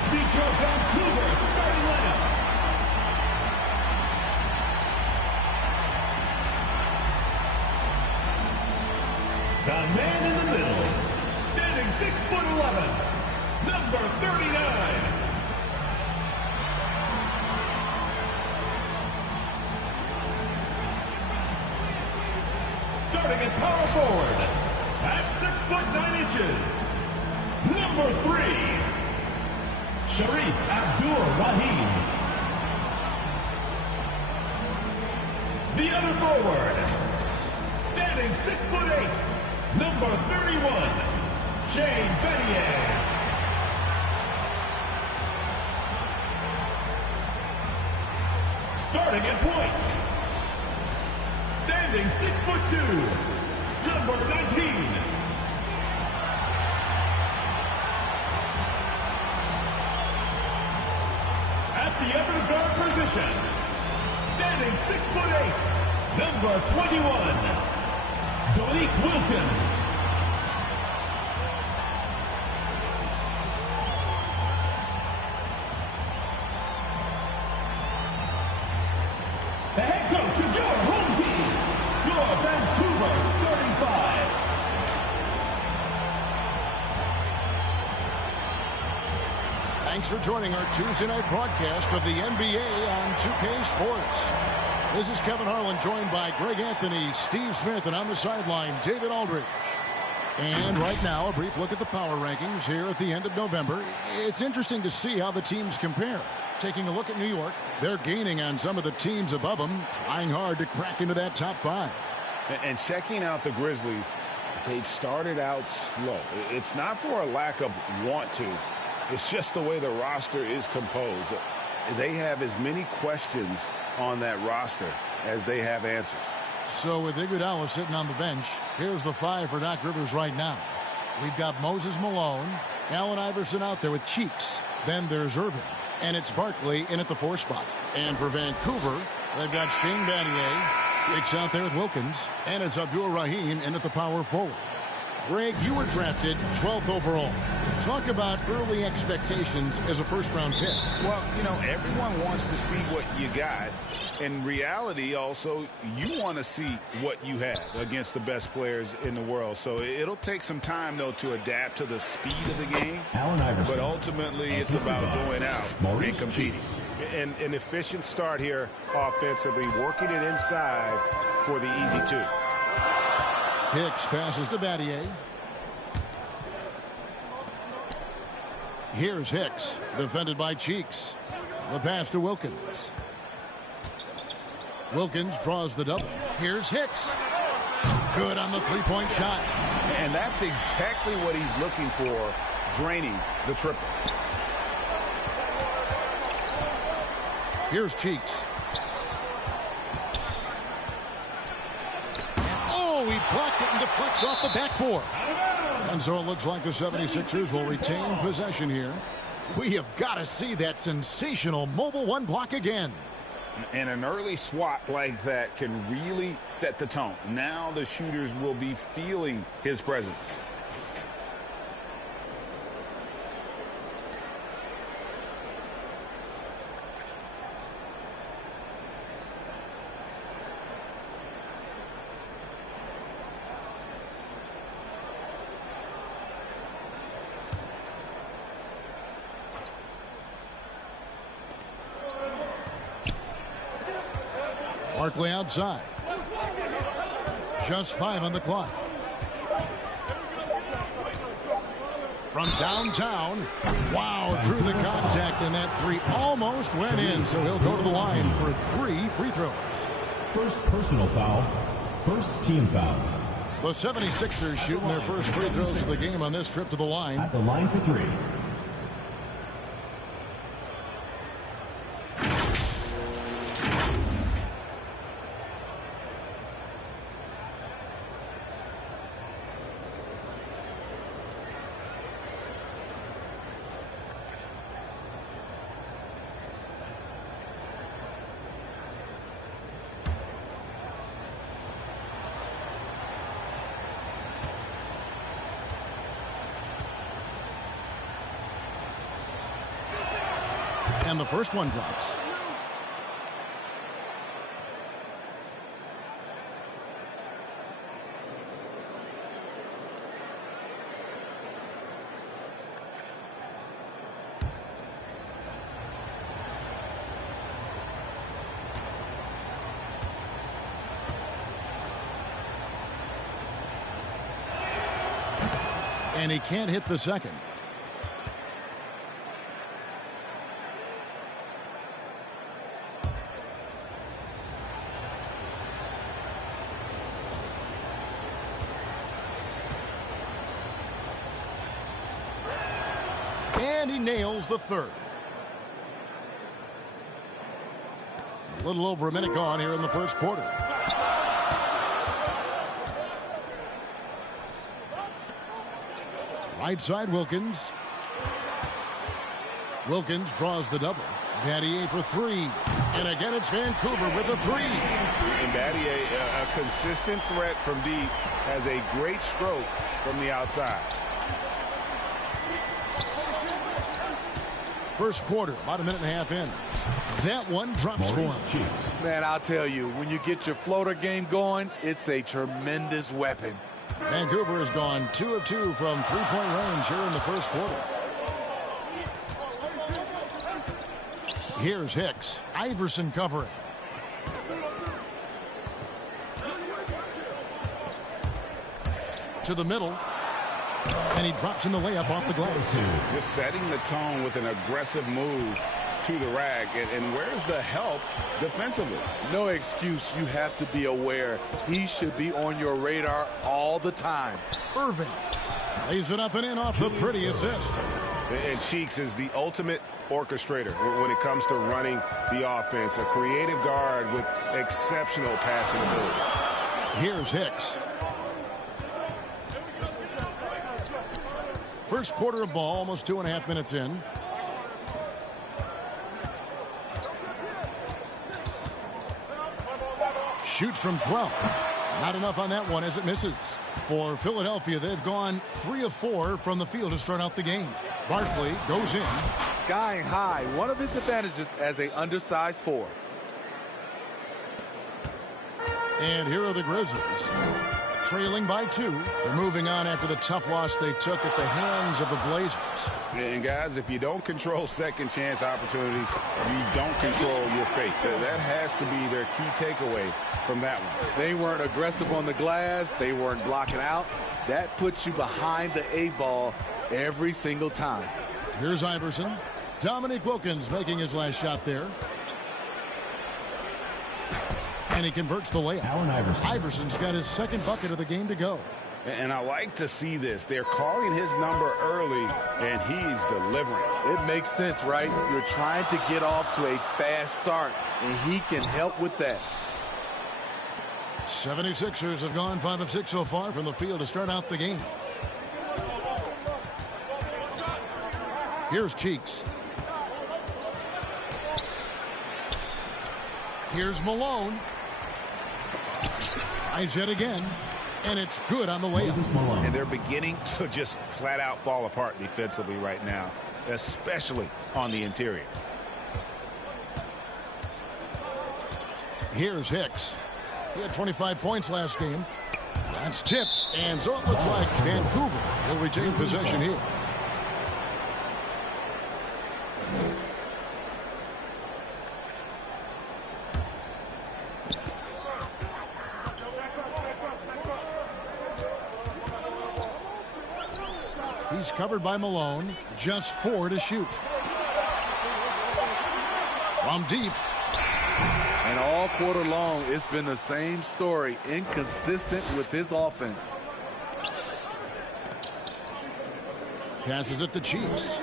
Let's meet your Vancouver starting lineup. The man in the middle, standing 6'11", number 39. Starting at power forward, at 6'9", number 3, Sharif Abdur-Rahim. The other forward, standing 6'8", number 31, Shane Bettier. Starting at point, standing 6'2", number 19. At the other guard position, standing 6'8", number 21, Donique Wilkins. The head coach of your home team, your Vancouver starting five. Thanks for joining our Tuesday night broadcast of the NBA on 2K Sports. This is Kevin Harlan, joined by Greg Anthony, Steve Smith, and on the sideline, David Aldridge. And right now, a brief look at the power rankings here at the end of November. It's interesting to see how the teams compare. Taking a look at New York, they're gaining on some of the teams above them, trying hard to crack into that top five. And checking out the Grizzlies, they've started out slow. It's not for a lack of want to. It's just the way the roster is composed. They have as many questions on that roster as they have answers. So with Iguodala sitting on the bench, here's the five for Doc Rivers right now. We've got Moses Malone, Allen Iverson out there with Cheeks. Then there's Irving. And it's Barkley in at the 4 spot. And for Vancouver, they've got Shane Battier, Hicks out there with Wilkins, and it's Abdur-Rahim in at the power forward. Greg, you were drafted 12th overall. Talk about early expectations as a first-round pick. Well, you know, everyone wants to see what you got. In reality, also, you want to see what you have against the best players in the world. So it'll take some time, though, to adapt to the speed of the game. Allen Iverson. But ultimately, it's about going out and competing. And an efficient start here offensively, working it inside for the easy 2. Hicks passes to Battier. Here's Hicks, defended by Cheeks. The pass to Wilkins. Wilkins draws the double. Here's Hicks. Good on the three-point shot. And that's exactly what he's looking for, draining the triple. Here's Cheeks. Oh, he blocked it and deflects off the backboard. And so it looks like the 76ers will retain possession here. We have got to see that sensational mobile one block again. And an early swat like that can really set the tone. Now the shooters will be feeling his presence. Barkley outside. Just 5 on the clock. From downtown. Wow, drew the contact, and that 3 almost went in. So he'll go to the line for 3 free throws. First personal foul. First team foul. The 76ers shooting their first free throws of the game on this trip to the line. At the line for 3. And the first one drops. And he can't hit the second. And he nails the third. A little over a minute gone here in the first quarter. Right side, Wilkins. Wilkins draws the double. Battier for three. And again, it's Vancouver with a three. And Battier, a consistent threat from deep, has a great stroke from the outside. First quarter, about a minute and a half in. That one drops for him. Man, I'll tell you, when you get your floater game going, it's a tremendous weapon. Vancouver has gone 2 of 2 from three-point range here in the first quarter. Here's Hicks. Iverson covering. To the middle. And he drops in the layup off the glass. Just setting the tone with an aggressive move to the rack. And where's the help defensively? No excuse. You have to be aware. He should be on your radar all the time. Irving lays it up and in off the pretty assist. And Cheeks is the ultimate orchestrator when it comes to running the offense. A creative guard with exceptional passing ability. Here's Hicks. First quarter of ball, almost 2.5 minutes in. Shoots from 12. Not enough on that one as it misses. For Philadelphia, they've gone 3 of 4 from the field to start out the game. Barkley goes in. Skying high, one of his advantages as a undersized 4. And here are the Grizzlies. Trailing by 2. They're moving on after the tough loss they took at the hands of the Blazers. And guys, if you don't control second chance opportunities, you don't control your fate. That has to be their key takeaway from that one. They weren't aggressive on the glass. They weren't blocking out. That puts you behind the 8-ball every single time. Here's Iverson. Dominique Wilkins making his last shot there. And he converts the layup. Iverson's got his second bucket of the game to go. And I like to see this. They're calling his number early, and he's delivering. It makes sense, right? You're trying to get off to a fast start, and he can help with that. 76ers have gone 5 of 6 so far from the field to start out the game. Here's Cheeks. Here's Malone. Tries it again, and it's good on the layup. And they're beginning to just flat out fall apart defensively right now, especially on the interior. Here's Hicks. He had 25 points last game. That's tipped, and so it looks like Vancouver will retain possession here. He's covered by Malone. Just 4 to shoot. From deep. And all quarter long, it's been the same story. Inconsistent with his offense. Passes it to Cheeks.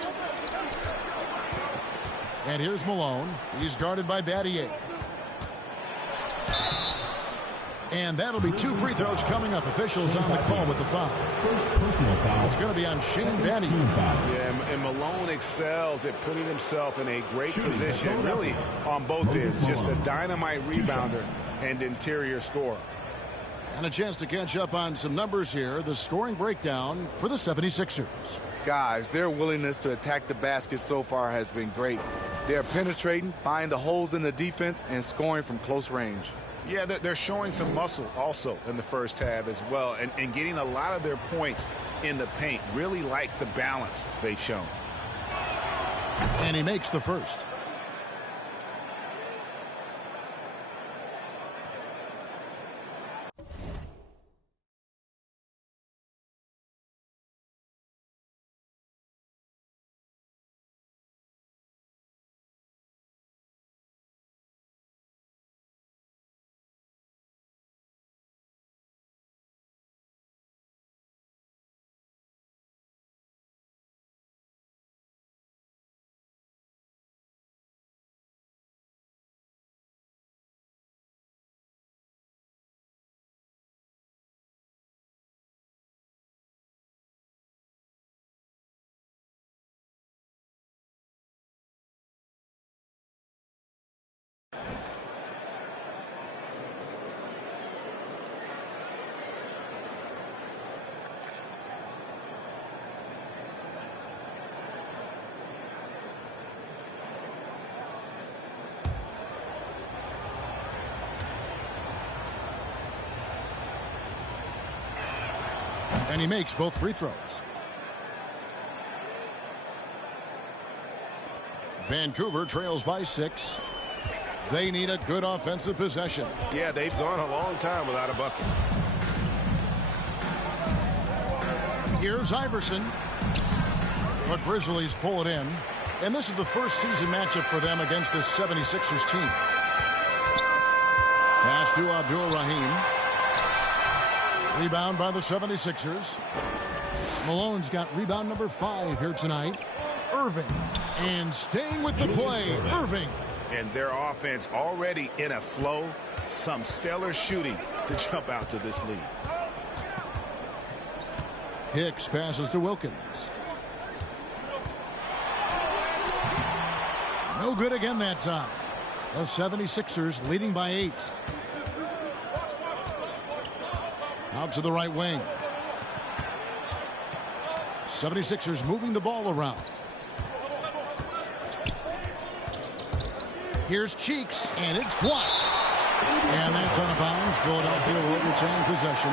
And here's Malone. He's guarded by Battier. And that'll be 2 free throws coming up. Officials on the call with the foul. First personal foul. It's going to be on Shane Battier. Yeah, and Malone excels at putting himself in a great position, really on both ends. Just a dynamite rebounder and interior scorer. And a chance to catch up on some numbers here. The scoring breakdown for the 76ers. Guys, their willingness to attack the basket so far has been great. They're penetrating, finding the holes in the defense, and scoring from close range. Yeah, they're showing some muscle also in the first half as well, and getting a lot of their points in the paint. Really like the balance they've shown. And he makes the first. And he makes both free throws. Vancouver trails by 6. They need a good offensive possession. Yeah, they've gone a long time without a bucket. Here's Iverson. The Grizzlies pull it in. And this is the first season matchup for them against this 76ers team. Pass to Abdul-Rahim. Rebound by the 76ers. Malone's got rebound number 5 here tonight. Irving. And staying with the play, Irving. And their offense already in a flow. Some stellar shooting to jump out to this lead. Hicks passes to Wilkins. No good again that time. The 76ers leading by 8. Out to the right wing. 76ers moving the ball around. Here's Cheeks, and it's blocked. And that's out of bounds. Philadelphia will retain possession.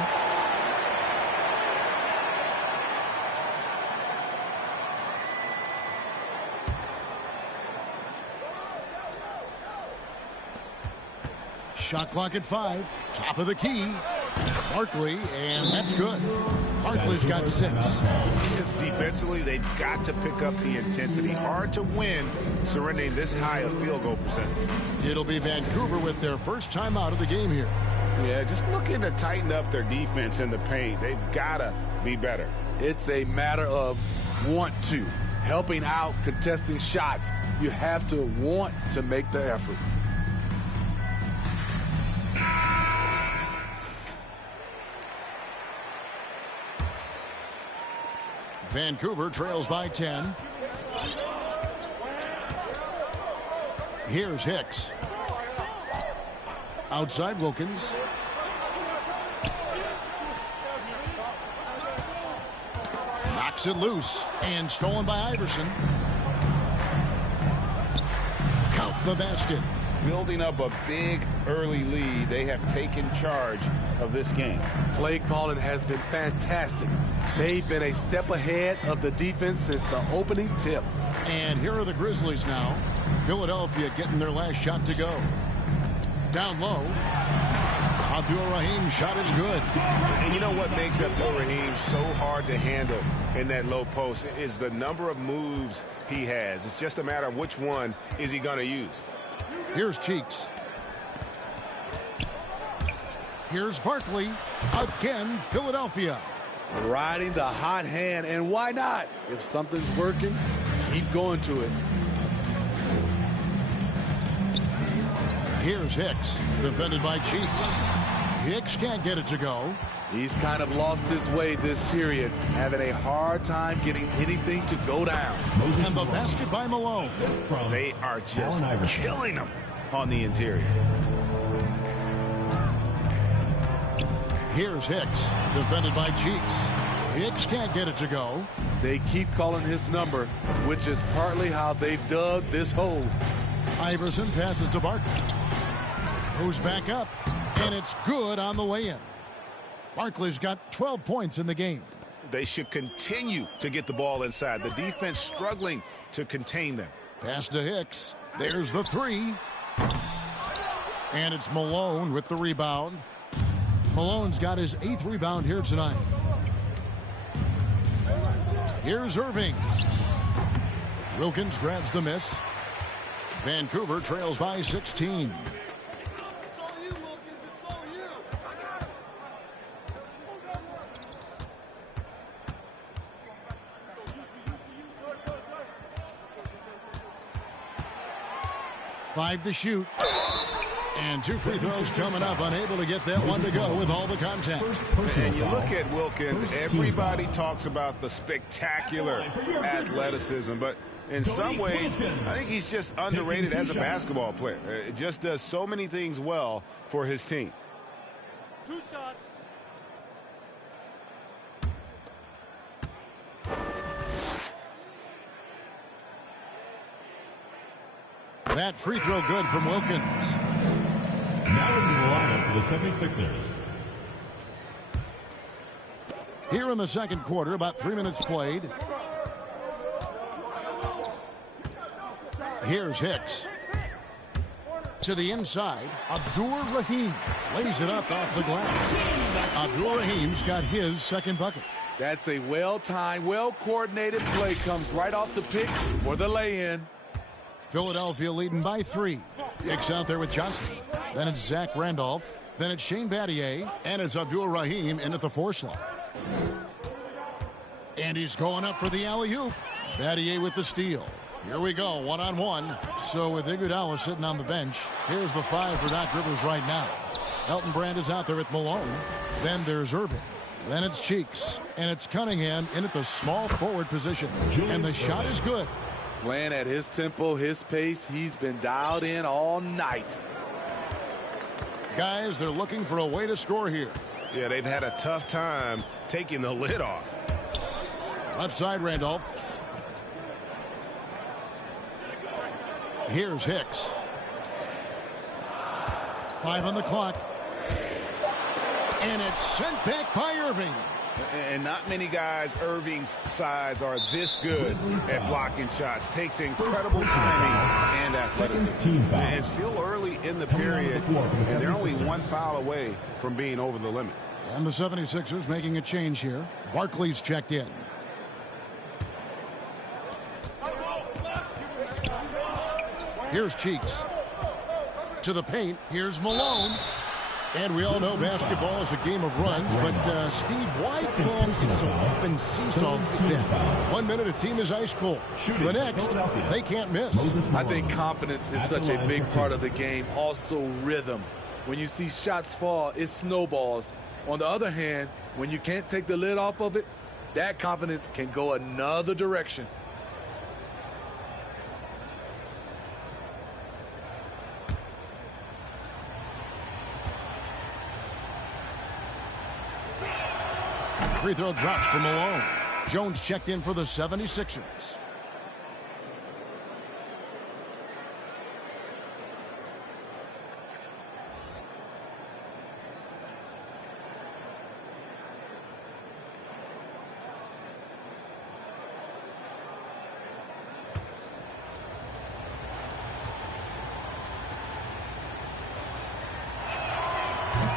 Shot clock at 5. Top of the key. Barkley, and that's good. Barkley's got 6. Defensively, they've got to pick up the intensity. Hard to win surrendering this high a field goal percentage. It'll be Vancouver with their first time out of the game here. Yeah, just looking to tighten up their defense in the paint. They've got to be better. It's a matter of want to. Helping out, contesting shots. You have to want to make the effort. Vancouver trails by 10. Here's Hicks. Outside Wilkins. Knocks it loose and stolen by Iverson. Count the basket. Building up a big early lead. They have taken charge of this game. Play calling has been fantastic. They've been a step ahead of the defense since the opening tip. And here are the Grizzlies now. Philadelphia getting their last shot to go. Down low. Abdul-Rahim shot is good. And you know what makes Abdul-Rahim so hard to handle in that low post is the number of moves he has. It's just a matter of which one is he going to use. Here's Cheeks. Here's Barkley. Again, Philadelphia. Riding the hot hand, and why not? If something's working, keep going to it. Here's Hicks, defended by Cheeks. Hicks can't get it to go. He's kind of lost his way this period, having a hard time getting anything to go down. And the basket by Malone. They are just killing him on the interior. Here's Hicks, defended by Cheeks. Hicks can't get it to go. They keep calling his number, which is partly how they've dug this hole. Iverson passes to Barkley, who's back up, and it's good on the way in. Barkley's got 12 points in the game. They should continue to get the ball inside. The defense struggling to contain them. Pass to Hicks. There's the three. And it's Malone with the rebound. Malone's got his 8th rebound here tonight. Here's Irving. Wilkins grabs the miss. Vancouver trails by 16. Five to shoot. And 2 free throws coming up. Unable to get that one to go with all the contact. And you look at Wilkins, everybody talks about the spectacular athleticism, but in some ways, I think he's just underrated as a basketball player. It just does so many things well for his team. 2 shots. That free throw good from Wilkins. Now in the lineup for the 76ers. Here in the second quarter, about 3 minutes played. Here's Hicks. To the inside, Abdur-Rahim lays it up off the glass. Abdur-Rahim's got his second bucket. That's a well-timed, well-coordinated play. Comes right off the pick for the lay-in. Philadelphia leading by 3. Hicks out there with Johnson. Then it's Zach Randolph. Then it's Shane Battier. And it's Abdur-Rahim in at the 4 slot. And he's going up for the alley-oop. Battier with the steal. Here we go, one-on-one. So with Iguodala sitting on the bench, here's the 5 for Doc Rivers right now. Elton Brand is out there with Malone. Then there's Irving. Then it's Cheeks. And it's Cunningham in at the small forward position. And the shot is good. Playing at his tempo, his pace. He's been dialed in all night. Guys, they're looking for a way to score here. Yeah, they've had a tough time taking the lid off. Left side, Randolph. Here's Hicks. 5 on the clock. And it's sent back by Irving. And not many guys Irving's size are this good at blocking shots. Takes incredible timing and athleticism. And still early in the period, and they're only 1 foul away from being over the limit. And the 76ers making a change here. Barkley's checked in. Here's Cheeks. To the paint. Here's Malone. And we all know basketball is a game of runs, but Steve, why can it so often seesaw like that? 1 minute a team is ice cold. The next, they can't miss. I think confidence is such a big part of the game. Also rhythm. When you see shots fall, it snowballs. On the other hand, when you can't take the lid off of it, that confidence can go another direction. Free throw drops for Malone. Jones checked in for the 76ers.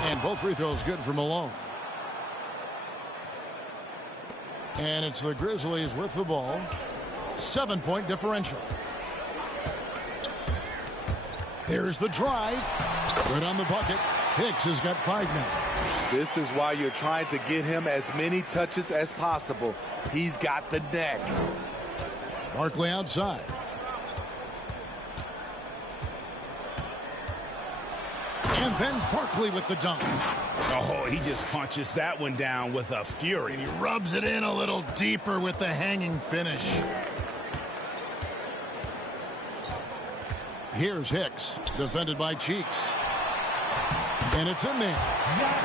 And both free throws good for Malone. And it's the Grizzlies with the ball. 7-point differential. There's the drive. Good on the bucket. Hicks has got 5 now. This is why you're trying to get him as many touches as possible. He's got the neck. Barkley outside. And then Barkley with the dunk. Oh, he just punches that one down with a fury. And he rubs it in a little deeper with the hanging finish. Here's Hicks, defended by Cheeks. And it's in there.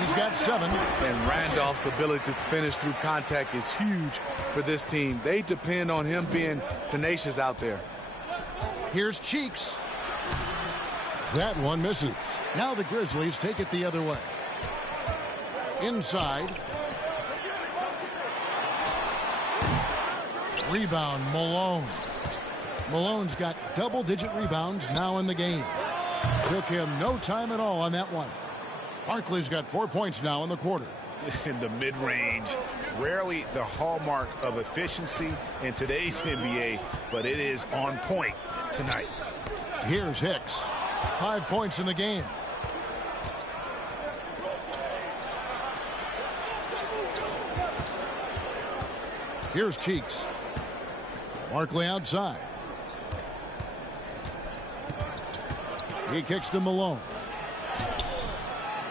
He's got 7. And Randolph's ability to finish through contact is huge for this team. They depend on him being tenacious out there. Here's Cheeks. That one misses. Now the Grizzlies take it the other way. Inside. Rebound, Malone. Malone's got double-digit rebounds now in the game. Took him no time at all on that one. Barkley's got 4 points now in the quarter. In the mid-range, rarely the hallmark of efficiency in today's NBA, but it is on point tonight. Here's Hicks. 5 points in the game. Here's Cheeks. Barkley outside. He kicks to Malone.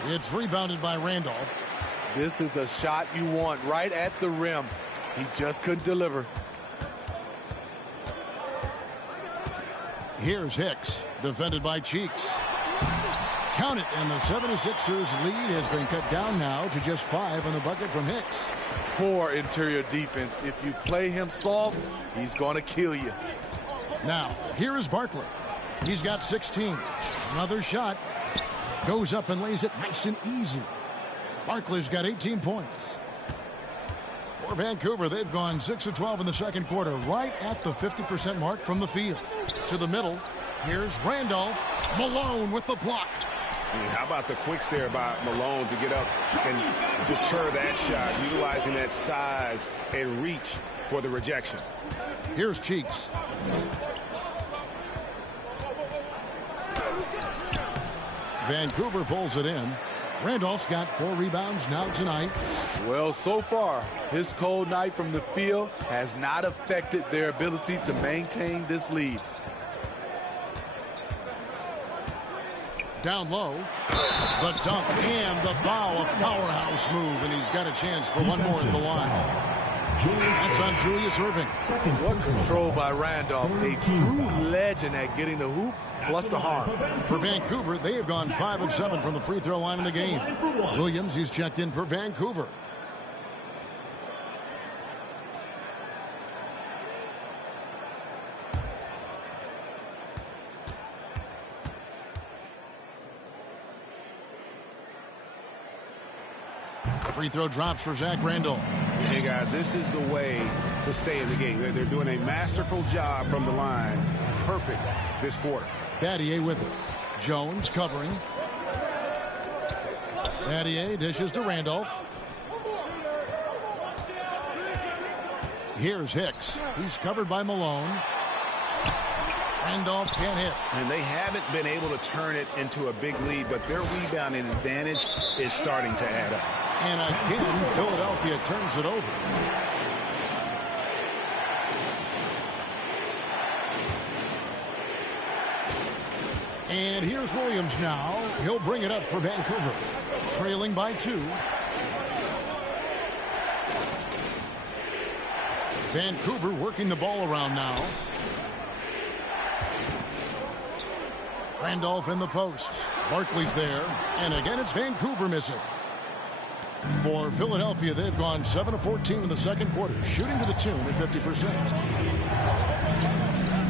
It's rebounded by Randolph. This is the shot you want right at the rim. He just couldn't deliver. Here's Hicks, defended by Cheeks. Count it, and the 76ers lead has been cut down now to just 5 on the bucket from Hicks. Poor interior defense. If you play him soft, he's going to kill you. Now, here is Barkley. He's got 16. Another shot. Goes up and lays it nice and easy. Barkley's got 18 points. For Vancouver, they've gone 6 of 12 in the second quarter, right at the 50% mark from the field. To the middle, here's Randolph. Malone with the block. How about the quicks there by Malone to get up and deter that shot, utilizing that size and reach for the rejection. Here's Cheeks. Vancouver pulls it in. Randolph's got 4 rebounds now tonight. Well, so far, his cold night from the field has not affected their ability to maintain this lead. Down low. The dunk and the foul. A powerhouse move, and he's got a chance for one more at the line. That's on Julius Erving. What control by Randolph. A true legend at getting the hoop plus the harm. For Vancouver, they have gone 5 of 7 from the free throw line in the game. Williams, he's checked in for Vancouver. Free throw drops for Zach Randolph. Hey, guys, this is the way to stay in the game. They're doing a masterful job from the line. Perfect this quarter. Battier with it. Jones covering. Battier dishes to Randolph. Here's Hicks. He's covered by Malone. Randolph can't hit. And they haven't been able to turn it into a big lead, but their rebounding advantage is starting to add up. And again, Philadelphia turns it over. And here's Williams now. He'll bring it up for Vancouver. Trailing by 2. Vancouver working the ball around now. Randolph in the posts. Barkley's there. And again, it's Vancouver missing. For Philadelphia, they've gone 7 of 14 in the second quarter, shooting to the tune of 50%.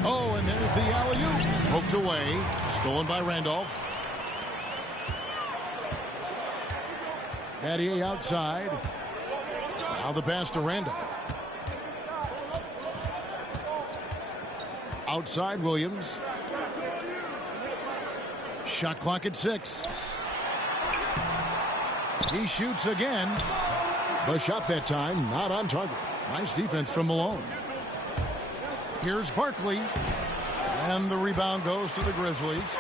Oh, and there's the alley-oop. Poked away. Stolen by Randolph. Battier outside. Now the pass to Randolph. Outside Williams. Shot clock at 6. He shoots again. The shot that time not on target. Nice defense from Malone. Here's Barkley. And the rebound goes to the Grizzlies.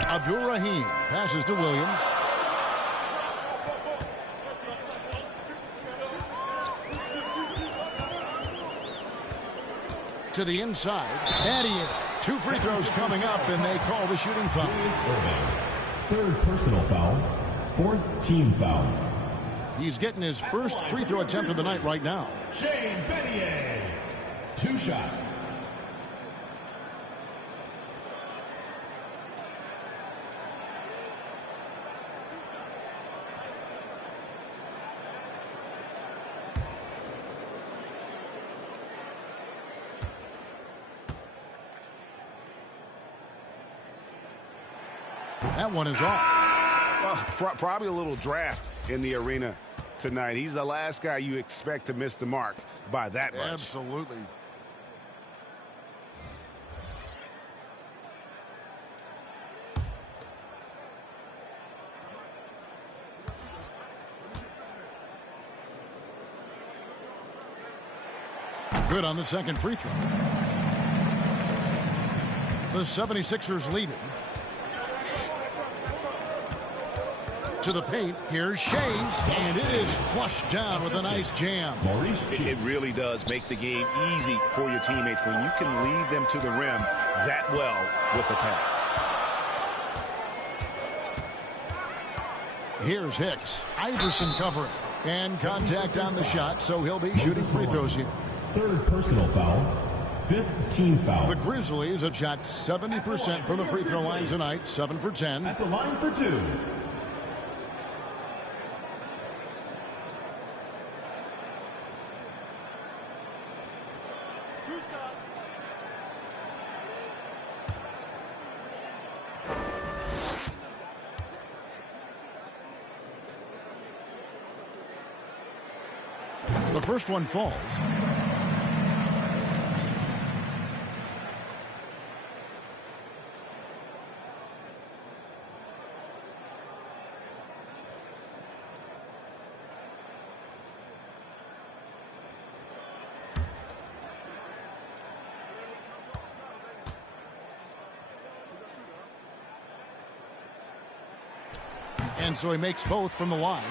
Abdul-Rahim passes to Williams. To the inside. Battier. 2 free throws coming up, and they call the shooting foul. 3rd personal foul. 4th team foul. He's getting his first free throw attempt of the night right now. Shane Battier. 2 shots. That one is off. Well, probably a little draft in the arena tonight. He's the last guy you expect to miss the mark by that much. Absolutely. Good on the second free throw. The 76ers lead it. To the paint. Here's Shays. And it is flushed down with a nice jam. It really does make the game easy for your teammates when you can lead them to the rim that well with a pass. Here's Hicks. Iverson covering. And contact on the shot, so he'll be shooting free throws here. Third personal foul. Fifth team foul. The Grizzlies have shot 70% from the free throw line tonight, 7 for 10. At the line for 2. The first one falls. And so he makes both from the line.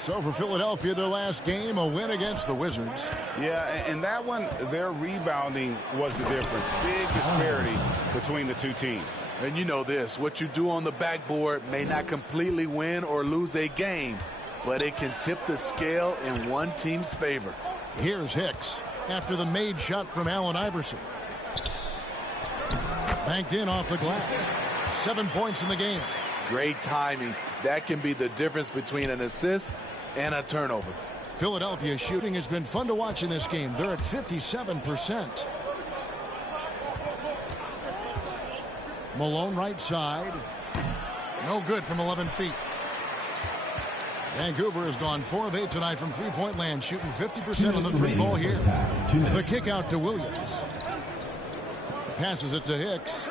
So for Philadelphia, their last game, a win against the Wizards. Yeah, and that one, their rebounding was the difference. Big disparity between the two teams. And you know this, what you do on the backboard may not completely win or lose a game, but it can tip the scale in one team's favor. Here's Hicks after the made shot from Allen Iverson. Banked in off the glass. 7 points in the game. Great timing. That can be the difference between an assist and a turnover. Philadelphia shooting has been fun to watch in this game. They're at 57%. Malone right side. No good from 11 feet. Vancouver has gone 4 of 8 tonight from three-point land, shooting 50% on the three ball here. The kick out to Williams. Passes it to Hicks.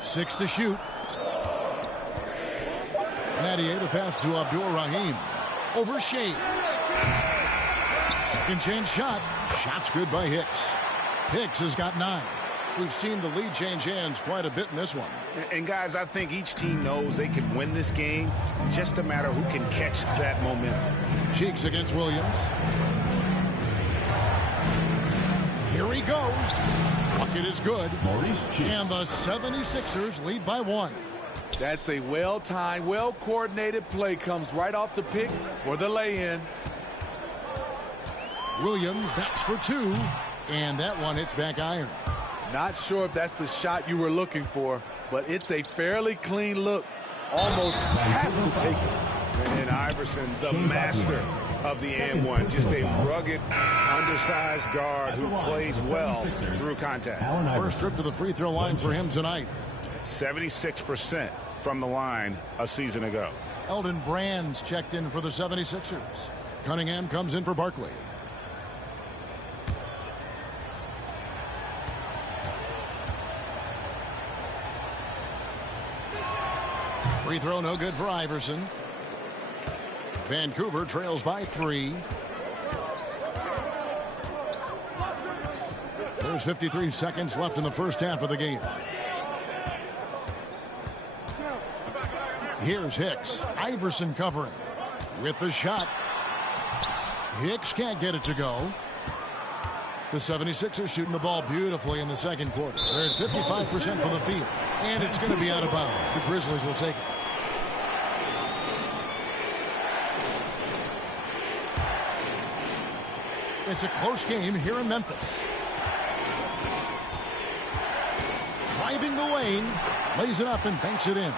Six to shoot. Nadia, the pass to Abdul-Rahim. Over Shays. Second chance shot. Shot's good by Hicks. Hicks has got 9. We've seen the lead change hands quite a bit in this one. And guys, I think each team knows they can win this game. Just a matter who can catch that momentum. Cheeks against Williams. Here he goes. Bucket is good. And the 76ers lead by 1. That's a well-timed, well-coordinated play. Comes right off the pick for the lay-in. Williams, that's for 2. And that one hits back iron. Not sure if that's the shot you were looking for, but it's a fairly clean look. Almost have to take it. And Iverson, the master of the and-one. Just a rugged, undersized guard who plays well through contact. First trip to the free throw line for him tonight. 76% from the line a season ago. Eldon Brand's checked in for the 76ers. Cunningham comes in for Barkley. Free throw no good for Iverson. Vancouver trails by 3. There's 53 seconds left in the first half of the game. Here's Hicks. Iverson covering with the shot. Hicks can't get it to go. The 76ers shooting the ball beautifully in the second quarter. They're at 55% from the field. And it's going to be out of bounds. The Grizzlies will take it. It's a close game here in Memphis. Driving the lane. Lays it up and banks it in.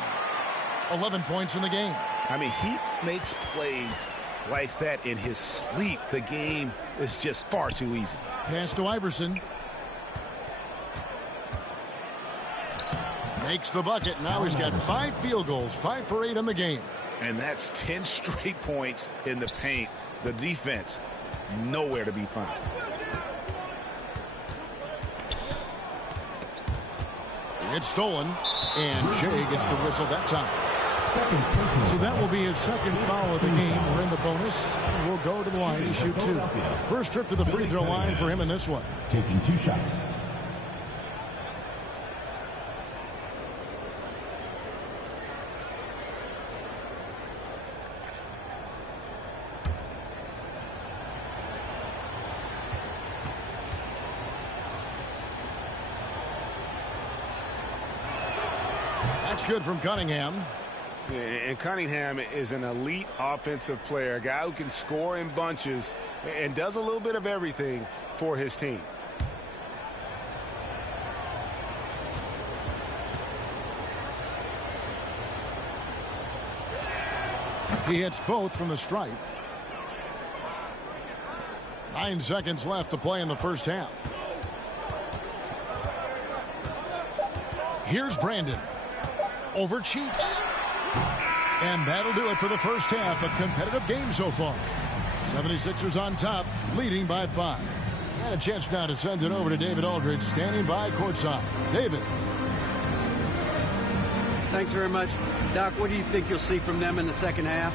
11 points in the game. I mean, he makes plays like that in his sleep. The game is just far too easy. Pass to Iverson. Makes the bucket. Now he's got 5 field goals, 5 for 8 in the game. And that's 10 straight points in the paint. The defense, nowhere to be found. It's stolen, and Jay gets the whistle that time. Second personal So that foul. will be his second foul of the game. We're in the bonus, and we'll go to the line to shoot 2. First trip to the free throw line for him in this one. Taking 2 shots. That's good from Cunningham. And Cunningham is an elite offensive player, a guy who can score in bunches and does a little bit of everything for his team. He hits both from the stripe. 9 seconds left to play in the first half. Here's Brandon. Over Cheeks. And that'll do it for the first half. A competitive game so far. 76ers on top, leading by 5. And a chance now to send it over to David Aldridge, standing by courtside. David. Thanks very much. Doc, what do you think you'll see from them in the second half?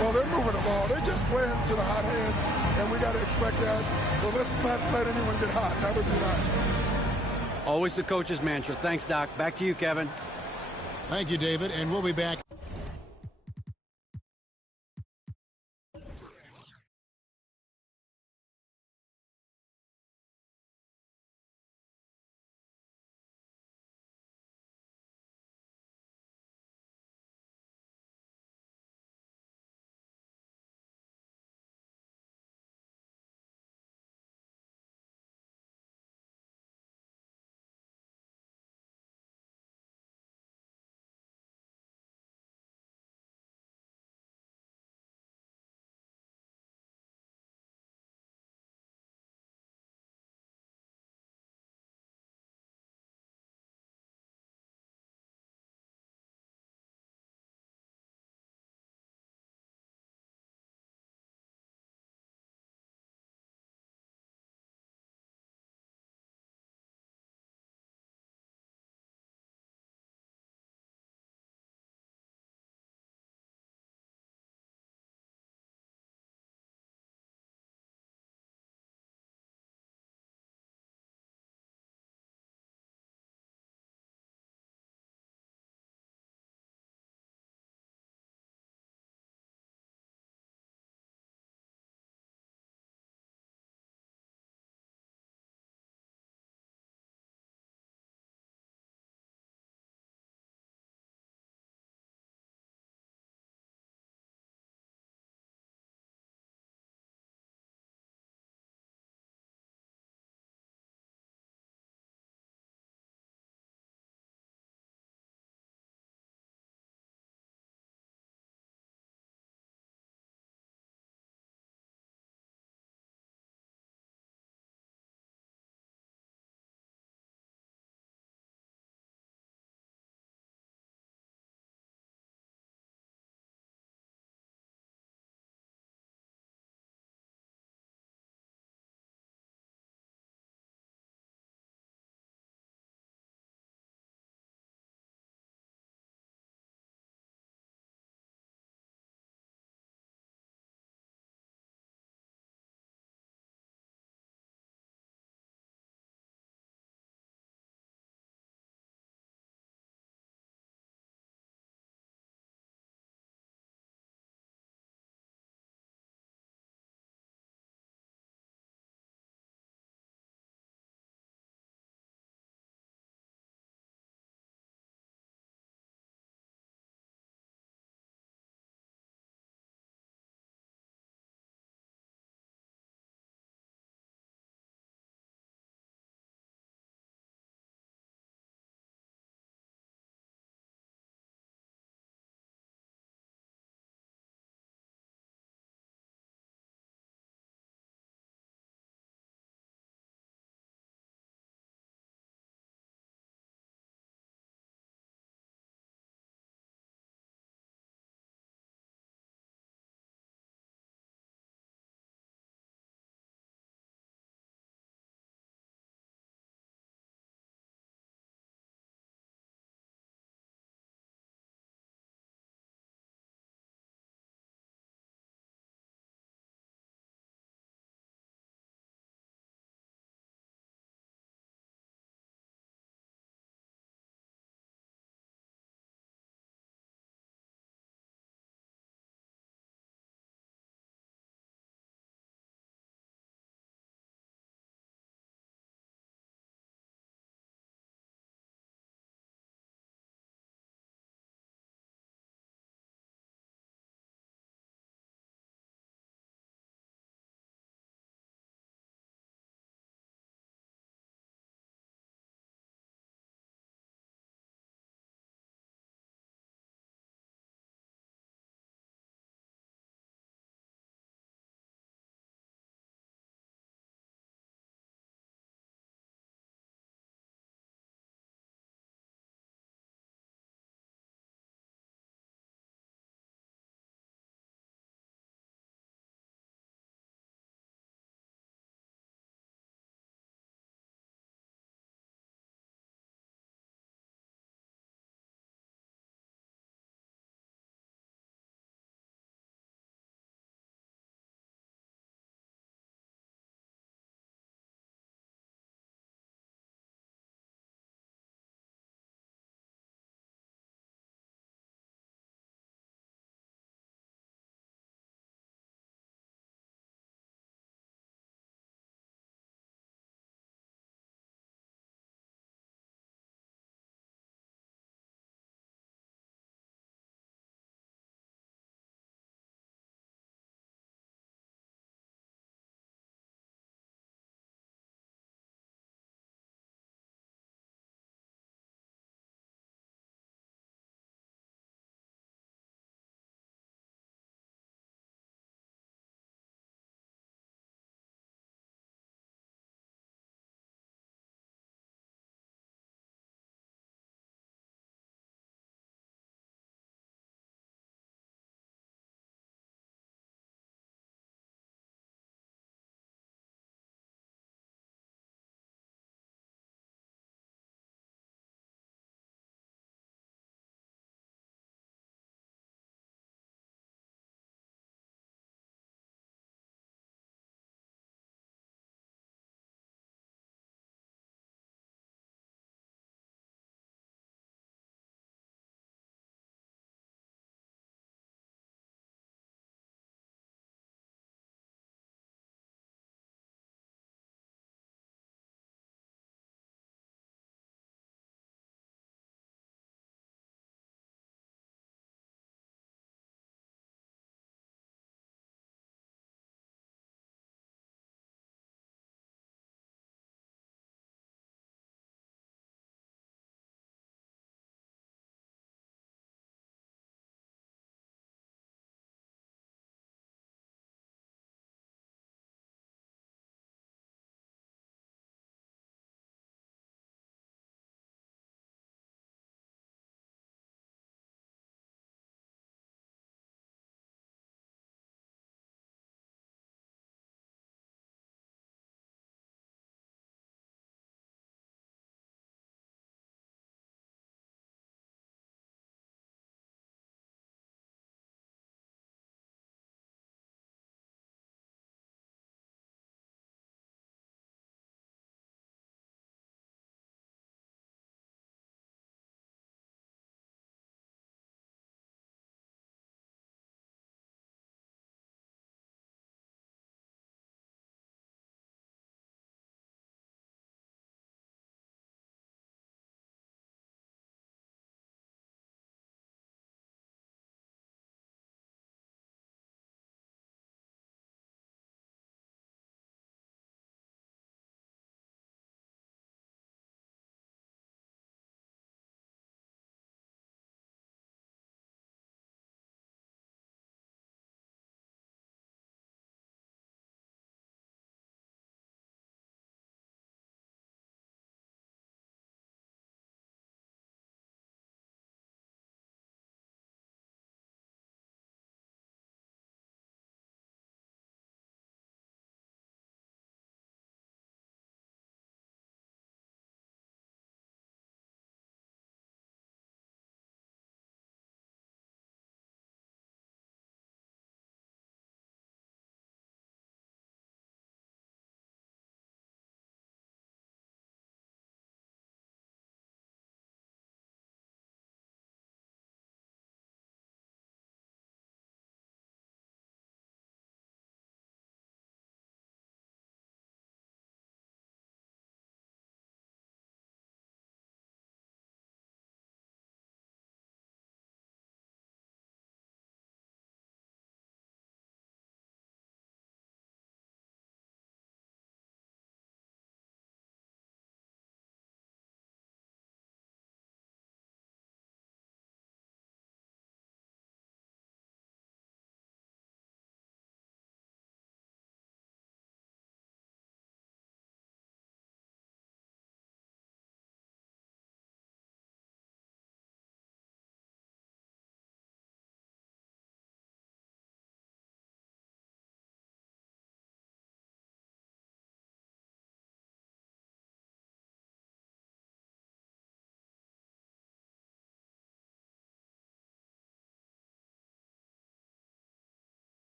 Well, they're moving the ball. They're just playing to the hot hand, and we got to expect that. So let's not let anyone get hot. That would be nice. Always the coach's mantra. Thanks, Doc. Back to you, Kevin. Thank you, David, and we'll be back.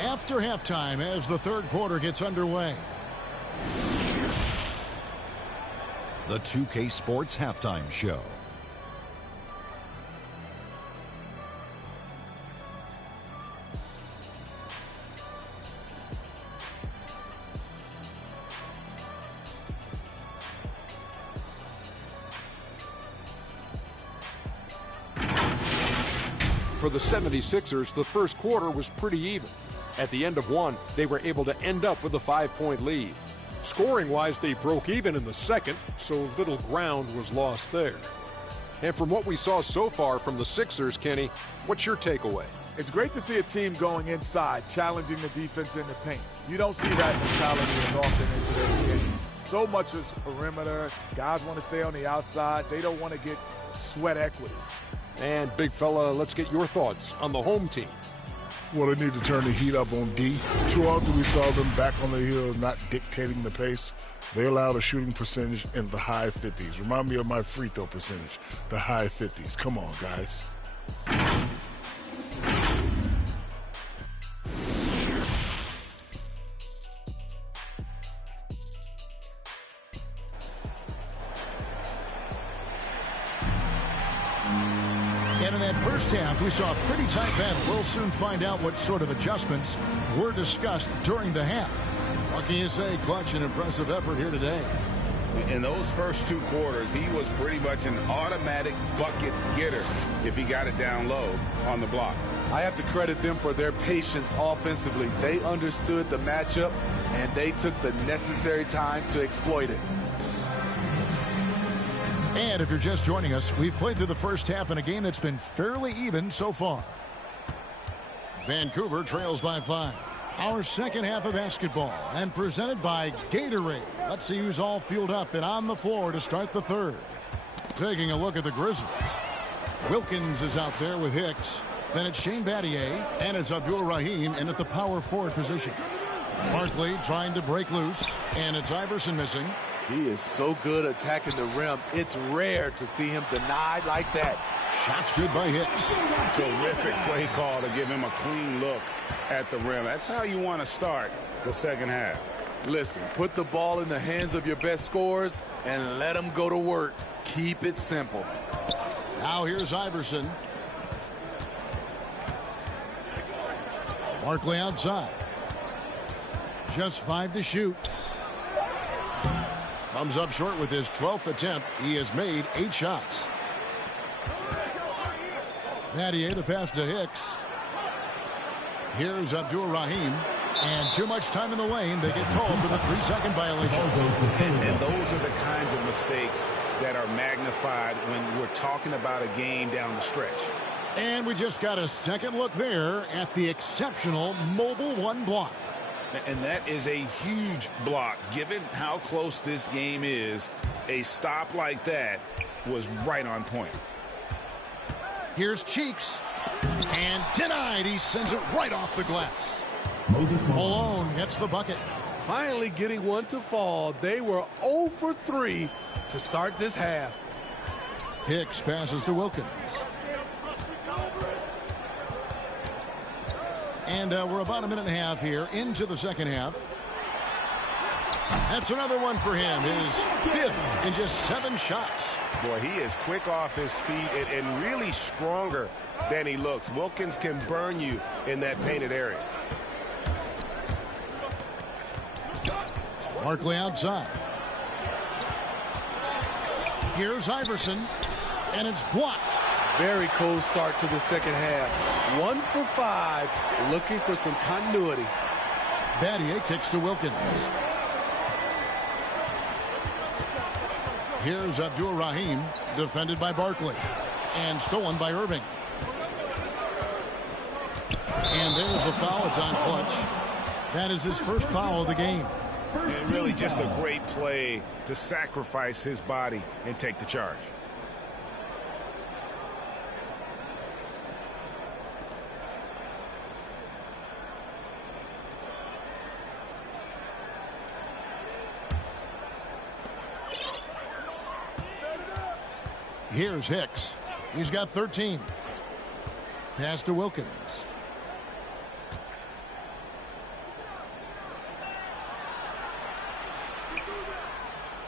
after halftime as the third quarter gets underway. The 2K Sports Halftime Show. For the 76ers, the first quarter was pretty even. At the end of one, they were able to end up with a 5-point lead. Scoring-wise, they broke even in the second, so little ground was lost there. And from what we saw so far from the Sixers, Kenny, what's your takeaway? It's great to see a team going inside, challenging the defense in the paint. You don't see that mentality as often in today's game. So much is perimeter. Guys want to stay on the outside. They don't want to get sweat equity. And, big fella, let's get your thoughts on the home team. Well, they need to turn the heat up on D. Too often we saw them back on the hill, not dictating the pace. They allowed a shooting percentage in the high 50s. Remind me of my free throw percentage, the high 50s. Come on, guys. And in that first half, we saw a pretty tight battle. We'll soon find out what sort of adjustments were discussed during the half. What can you say? Clutch and impressive effort here today. In those first two quarters, he was pretty much an automatic bucket getter if he got it down low on the block. I have to credit them for their patience offensively. They understood the matchup, and they took the necessary time to exploit it. And if you're just joining us, we've played through the first half in a game that's been fairly even so far. Vancouver trails by 5. Our second half of basketball, and presented by Gatorade. Let's see who's all fueled up and on the floor to start the third. Taking a look at the Grizzlies. Wilkins is out there with Hicks. Then it's Shane Battier, and it's Abdul Rahim in at the power forward position. Barkley trying to break loose, and it's Iverson missing. He is so good attacking the rim. It's rare to see him denied like that. Shots good by Hicks. Terrific play call to give him a clean look at the rim. That's how you want to start the second half. Listen, put the ball in the hands of your best scorers and let them go to work. Keep it simple. Now here's Iverson. Barkley outside. Just 5 to shoot. Comes up short with his 12th attempt. He has made 8 shots. Battier, the pass to Hicks. Here's Abdul Rahim. And too much time in the lane. They get called for the 3-second violation. And those are the kinds of mistakes that are magnified when we're talking about a game down the stretch. And we just got a second look there at the exceptional Mobile 1 block. And that is a huge block. Given how close this game is, a stop like that was right on point. Here's Cheeks. And denied. He sends it right off the glass. Malone gets the bucket. Finally getting one to fall. They were 0 for 3 to start this half. Hicks passes to Wilkins. And we're about a minute and a half here into the second half. That's another one for him. His 5th in just 7 shots. Boy, he is quick off his feet and really stronger than he looks. Wilkins can burn you in that painted area. Barkley outside. Here's Iverson. And it's blocked. Very cold start to the second half. 1 for 5, looking for some continuity. Battier kicks to Wilkins. Here's Abdul Rahim, defended by Barkley. And stolen by Irving. And there's the foul. It's on Clutch. That is his first foul of the game. And really just a great play to sacrifice his body and take the charge. Here's Hicks. He's got 13. Pass to Wilkins.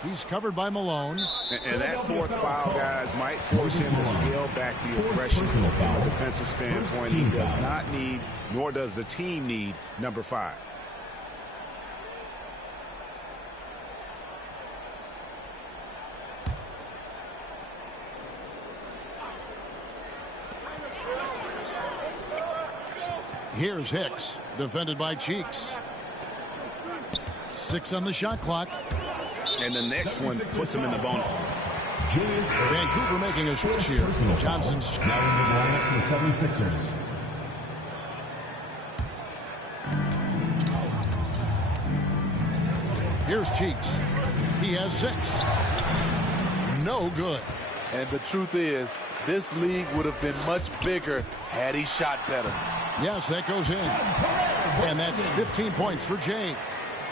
He's covered by Malone. And that fourth foul, guys, might force him to scale back the aggression from a defensive standpoint. He does not need, nor does the team need, number 5. Here's Hicks, defended by Cheeks. 6 on the shot clock. And the next one puts him in the bonus. Vancouver making a switch here. Johnson's now in the lineup for the 76ers. Here's Cheeks. He has 6. No good. And the truth is, this league would have been much bigger had he shot better. Yes, that goes in. And that's 15 points for Jay.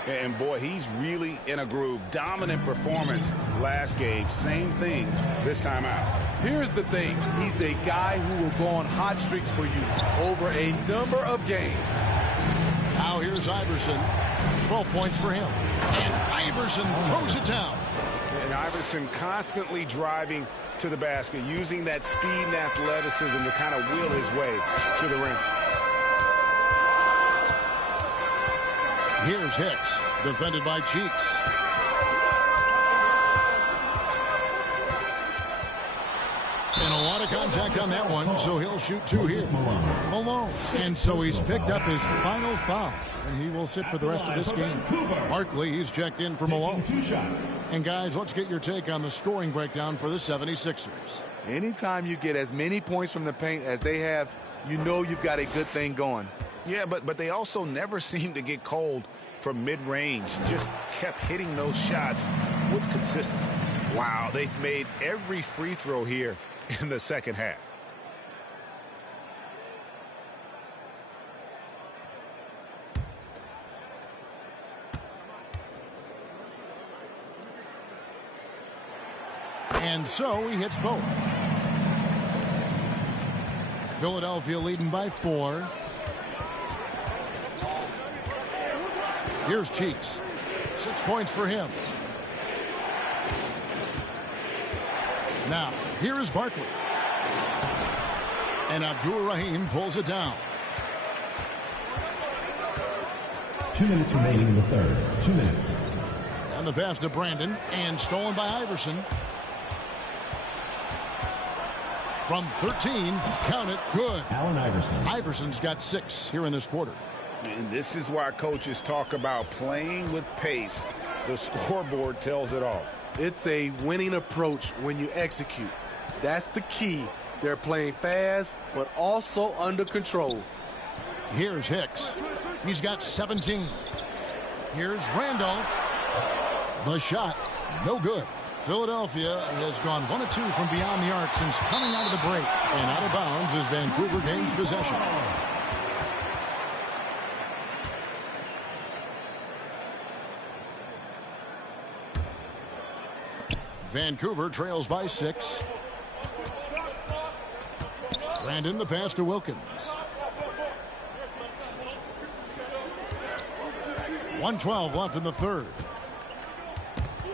And boy, he's really in a groove. Dominant performance last game. Same thing this time out. Here's the thing. He's a guy who will go on hot streaks for you over a number of games. Now here's Iverson. 12 points for him. And Iverson throws it down. And Iverson constantly driving to the basket, using that speed and athleticism to kind of will his way to the rim. Here's Hicks, defended by Cheeks. And a lot of contact on that one, so he'll shoot 2 here. Malone. And so he's picked up his final foul, and he will sit for the rest of this game. Barkley, he's checked in for Malone. 2 shots. And guys, let's get your take on the scoring breakdown for the 76ers. Anytime you get as many points from the paint as they have, you know you've got a good thing going. Yeah, but they also never seem to get cold from mid-range. Just kept hitting those shots with consistency. Wow, they've made every free throw here in the second half. And so he hits both. Philadelphia leading by 4. Here's Cheeks. 6 points for him. Now, here is Barkley. And Abdul-Rahim pulls it down. 2 minutes remaining in the third. 2 minutes. And the pass to Brandon, and stolen by Iverson. From 13, count it, good. Allen Iverson. Iverson's got 6 here in this quarter. And this is why coaches talk about playing with pace. The scoreboard tells it all. It's a winning approach when you execute. That's the key. They're playing fast, but also under control. Here's Hicks. He's got 17. Here's Randolph. The shot, no good. Philadelphia has gone 1 of 2 from beyond the arc since coming out of the break. And out of bounds as Vancouver gains possession. Vancouver trails by 6. Brandon, the pass to Wilkins. 1:12 left in the third.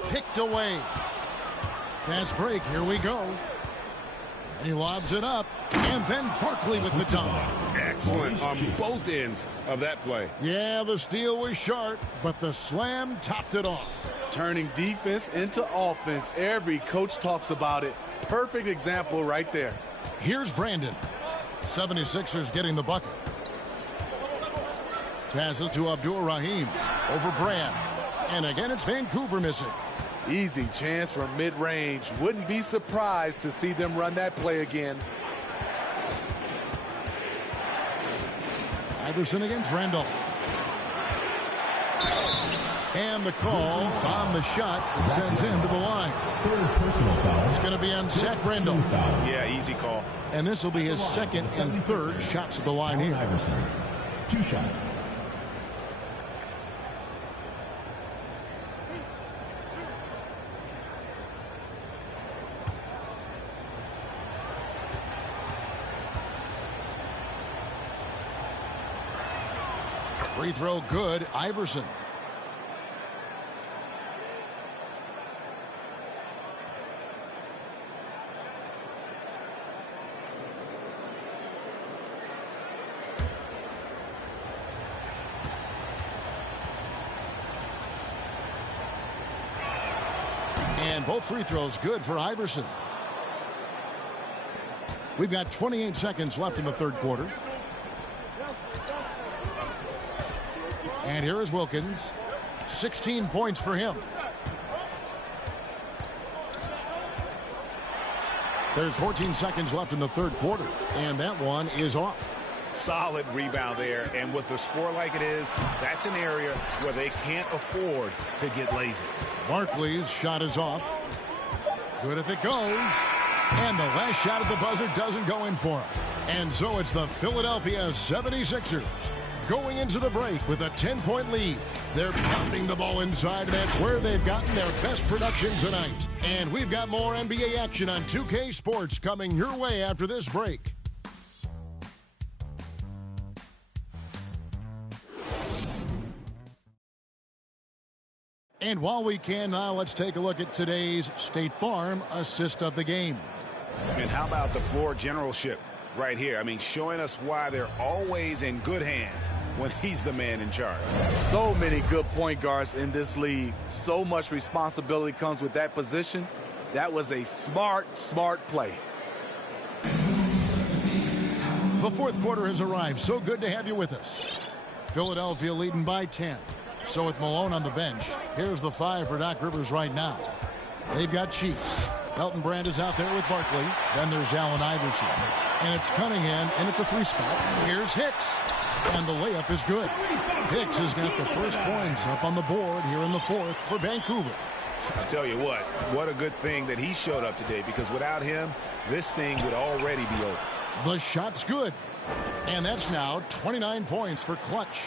Picked away. Pass break, here we go. And he lobs it up. And then Barkley with the dunk. Excellent on both ends of that play. Yeah, the steal was sharp, but the slam topped it off. Turning defense into offense. Every coach talks about it. Perfect example right there. Here's Brandon. 76ers getting the bucket. Passes to Abdul-Rahim. Over Brad. And again, it's Vancouver missing. Easy chance from mid-range. Wouldn't be surprised to see them run that play again. Iverson against Randolph. And the call on the shot sends him to the line. Third personal foul. It's going to be on Zach Randolph. Yeah, easy call. And this will be his second and third shots at the line here. Iverson. 2 shots. Free throw good, Iverson. And both free throws good for Iverson. We've got 28 seconds left in the third quarter. And here is Wilkins. 16 points for him. There's 14 seconds left in the third quarter, and that one is off. Solid rebound there, and with the score like it is, that's an area where they can't afford to get lazy. Barkley's shot is off. Good if it goes. And the last shot at the buzzer doesn't go in for him. And so it's the Philadelphia 76ers going into the break with a 10-point lead. They're pounding the ball inside, and that's where they've gotten their best production tonight. And we've got more NBA action on 2K Sports coming your way after this break. And while we can now, let's take a look at today's State Farm assist of the game. And how about the floor generalship right here? I mean, showing us why they're always in good hands when he's the man in charge. So many good point guards in this league. So much responsibility comes with that position. That was a smart play. The fourth quarter has arrived. So good to have you with us. Philadelphia leading by 10. So with Malone on the bench, here's the 5 for Doc Rivers right now. They've got Cheeks. Elton Brand is out there with Barkley. Then there's Allen Iverson. And it's Cunningham in at the 3 spot. Here's Hicks. And the layup is good. Hicks has got the first points up on the board here in the fourth for Vancouver. I'll tell you what a good thing that he showed up today, because without him, this thing would already be over. The shot's good. And that's now 29 points for Clutch.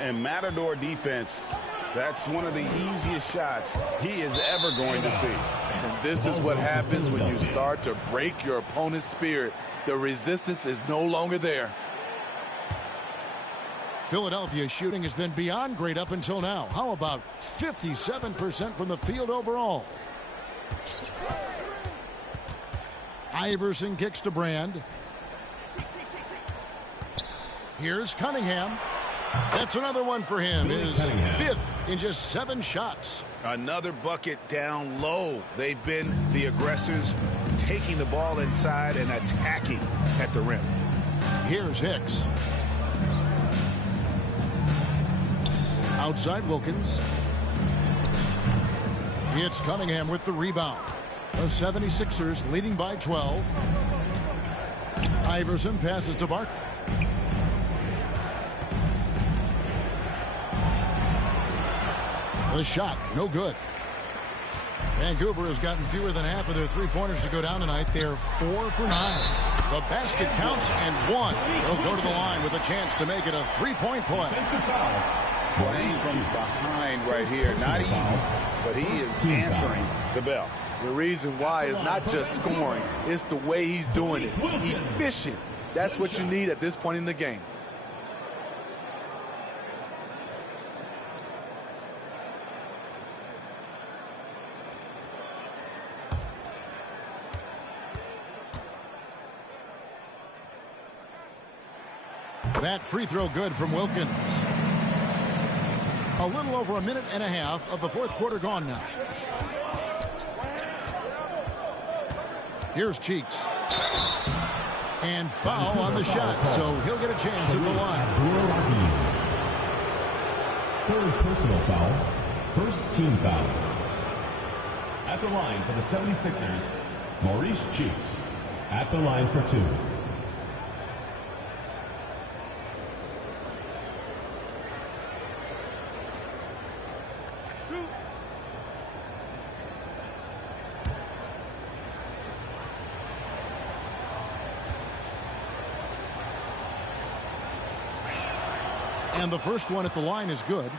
And Matador defense, that's one of the easiest shots he is ever going to see. And this is what happens when you start to break your opponent's spirit. The resistance is no longer there. Philadelphia's shooting has been beyond great up until now. How about 57% from the field overall? Iverson kicks to Brand. Here's Cunningham. That's another one for him. His 5th in just 7 shots. Another bucket down low. They've been the aggressors, taking the ball inside and attacking at the rim. Here's Hicks. Outside Wilkins. It's Cunningham with the rebound. The 76ers leading by 12. Iverson passes to Barkley. The shot, no good. Vancouver has gotten fewer than half of their three-pointers to go down tonight. They're 4 for 9. The basket counts and 1. They'll go to the line with a chance to make it a 3-point play. Playing from behind right here, not easy, but he is answering the bell. The reason why is not just scoring, it's the way he's doing it. Efficient. That's what you need at this point in the game. That free throw good from Wilkins. A little over a minute and a half of the fourth quarter gone now. Here's Cheeks. And foul on the shot, so he'll get a chance at the line. Third personal foul. First team foul. At the line for the 76ers, Maurice Cheeks. At the line for 2. And the first one at the line is good.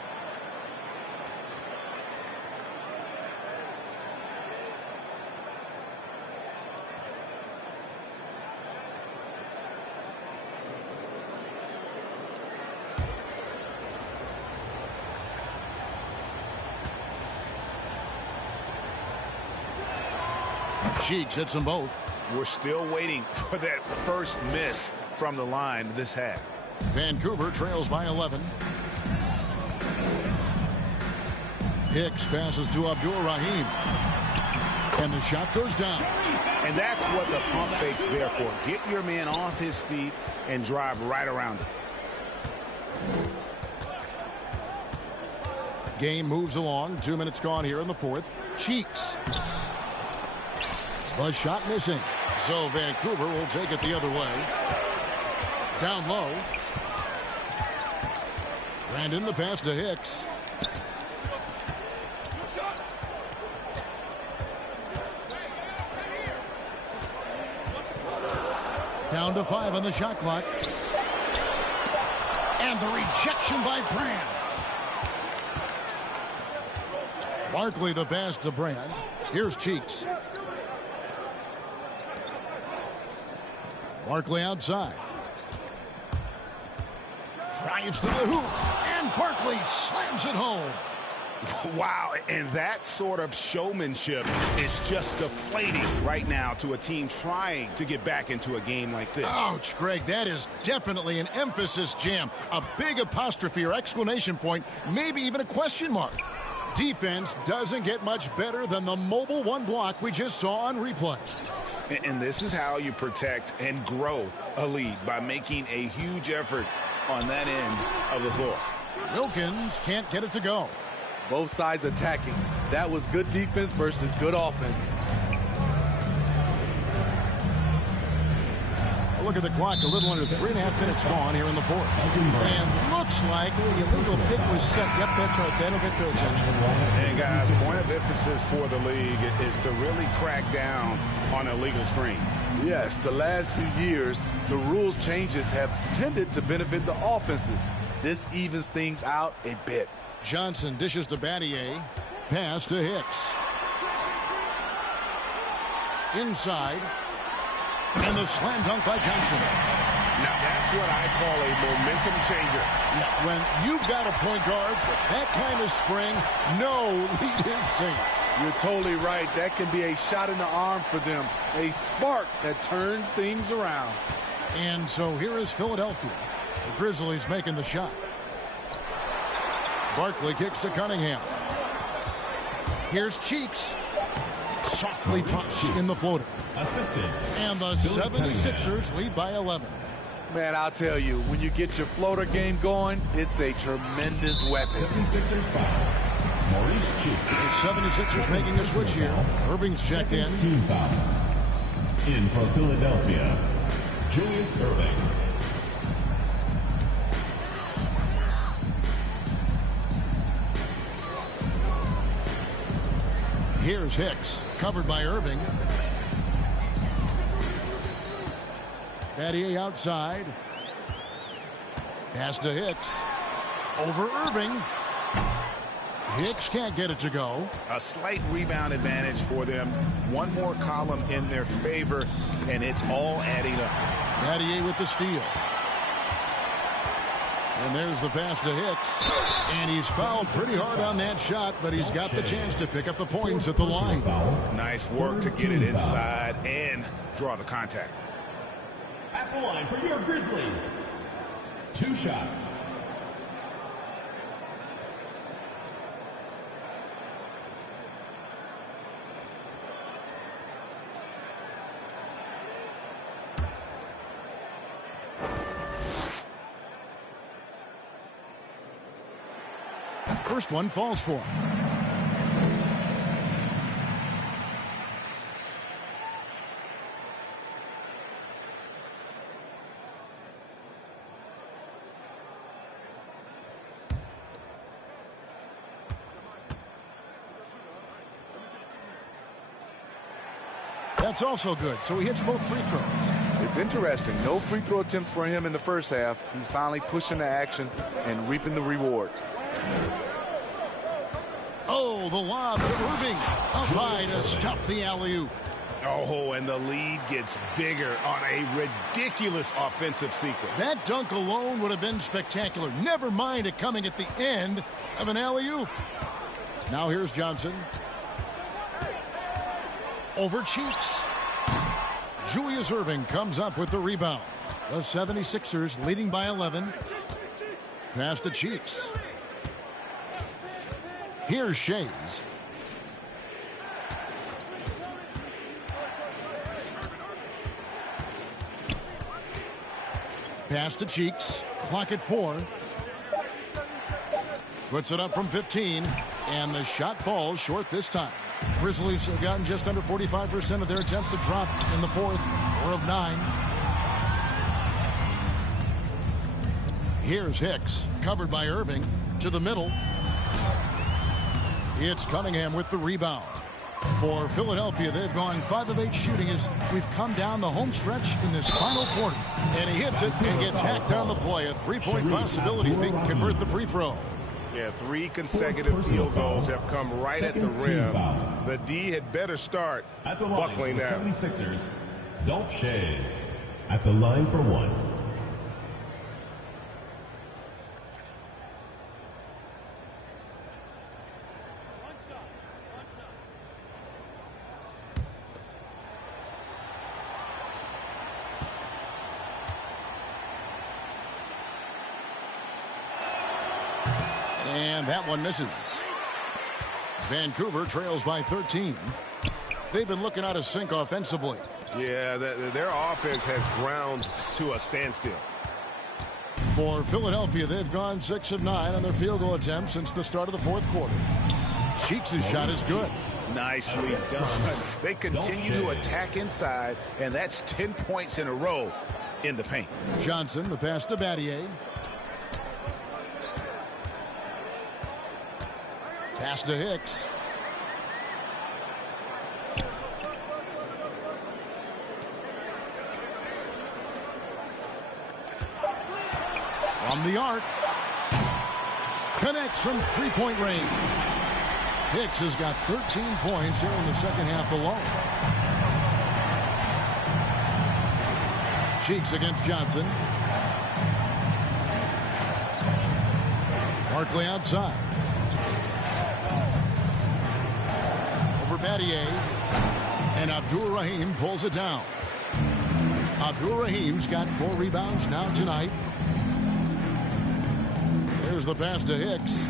Cheeks hits them both. We're still waiting for that first miss from the line this half. Vancouver trails by 11. Hicks passes to Abdul Rahim. And the shot goes down. And that's what the pump fake's there for. Get your man off his feet and drive right around him. Game moves along. 2 minutes gone here in the fourth. Cheeks. The shot missing. So Vancouver will take it the other way. Down low. Brandon the pass to Hicks. Down to 5 on the shot clock. And the rejection by Brand. Barkley the pass to Brand. Here's Cheeks. Barkley outside. Drives to the hoop. And Barkley slams it home. Wow, and that sort of showmanship is just deflating right now to a team trying to get back into a game like this. Ouch, Greg, that is definitely an emphasis jam. A big apostrophe or exclamation point, maybe even a question mark. Defense doesn't get much better than the mobile one block we just saw on replay. And this is how you protect and grow a lead, by making a huge effort on that end of the floor. Wilkins can't get it to go. Both sides attacking. That was good defense versus good offense. A look at the clock. A little under 3.5 minutes gone here in the fourth. And looks like the illegal pick was set. Yep, that's right. That'll get their attention. And guys, point of emphasis for the league is to really crack down on illegal screens. Yes, the last few years, the rules changes have tended to benefit the offenses. This evens things out a bit. Johnson dishes to Battier. Pass to Hicks. Inside. And the slam dunk by Johnson. Now that's what I call a momentum changer. Yeah, when you've got a point guard with that kind of spring, no lead is safe. You're totally right. That can be a shot in the arm for them. A spark that turned things around. And so here is Philadelphia. The Grizzlies making the shot. Barkley kicks to Cunningham. Here's Cheeks. Softly drops in the floater. Assisted. And the 76ers lead by 11. Man, I'll tell you, when you get your floater game going, it's a tremendous weapon. 76ers foul. Maurice Cheeks. The 76ers making a switch here. Irving's checked in. Team foul. In for Philadelphia, Julius Irving. Here's Hicks, covered by Irving. Battier outside. Pass to Hicks. Over Irving. Hicks can't get it to go. A slight rebound advantage for them. One more column in their favor, and it's all adding up. Battier with the steal. And there's the pass to Hicks. And he's fouled pretty hard on that shot, but he's got the chance to pick up the points at the line. Nice work to get it inside and draw the contact. At the line for your Grizzlies, 2 shots. First one falls for him. That's also good, so he hits both free throws. It's interesting. No free throw attempts for him in the first half. He's finally pushing the action and reaping the reward. Oh, the lob to Irving. Up high to stuff the alley-oop. Oh, and the lead gets bigger on a ridiculous offensive sequence. That dunk alone would have been spectacular. Never mind it coming at the end of an alley-oop. Now here's Johnson. Over Cheeks. Julius Irving comes up with the rebound. The 76ers leading by 11. Pass to Cheeks. Here's Shays. Pass to Cheeks. Clock at 4. Puts it up from 15. And the shot falls short this time. Grizzlies have gotten just under 45% of their attempts to drop in the fourth. 4 of 9. Here's Hicks. Covered by Irving. To the middle. It's Cunningham with the rebound. For Philadelphia, they've gone 5 of 8 shooting as we've come down the home stretch in this final quarter. And he hits it and gets hacked on the play. A 3-point possibility if he can convert the free throw. Yeah, 3 consecutive field goals have come right at the rim. The D had better start at the line buckling for the down. 76ers, Dolph Shays at the line for 1. And that one misses. Vancouver trails by 13. They've been looking out of sync offensively. Yeah, their offense has ground to a standstill. For Philadelphia, they've gone 6 of 9 on their field goal attempts since the start of the fourth quarter. Cheeks' shot is good. Nicely done. They continue to attack inside, and that's 10 points in a row in the paint. Johnson, the pass to Battier. Pass to Hicks. From the arc. Connects from three-point range. Hicks has got 13 points here in the second half alone. Cheeks against Johnson. Barkley outside. Battier, and Abdur-Rahim pulls it down. Abdur-Rahim's got 4 rebounds now tonight. There's the pass to Hicks.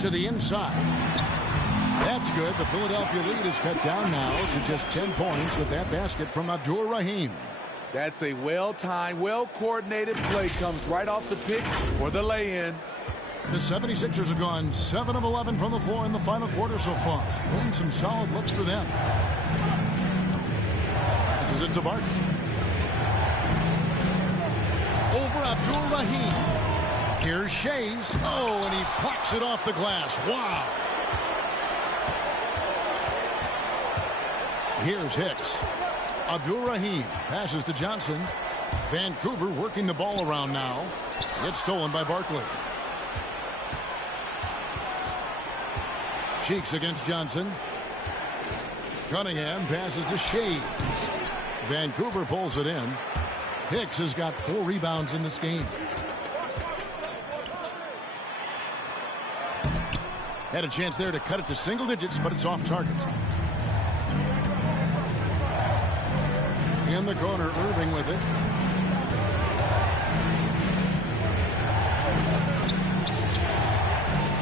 To the inside. That's good. The Philadelphia lead is cut down now to just 10 points with that basket from Abdur-Rahim. That's a well-timed, well-coordinated play. Comes right off the pick for the lay-in. The 76ers have gone 7 of 11 from the floor in the final quarter so far. Getting some solid looks for them. Passes it to Barton. Over Abdur-Rahim. Here's Shays. Oh, and he plucks it off the glass. Wow. Here's Hicks. Abdur-Rahim passes to Johnson. Vancouver working the ball around now. It's stolen by Barkley. Cheeks against Johnson. Cunningham passes to Shays. Vancouver pulls it in. Hicks has got 4 rebounds in this game. Had a chance there to cut it to single digits, but it's off target. In the corner, Irving with it.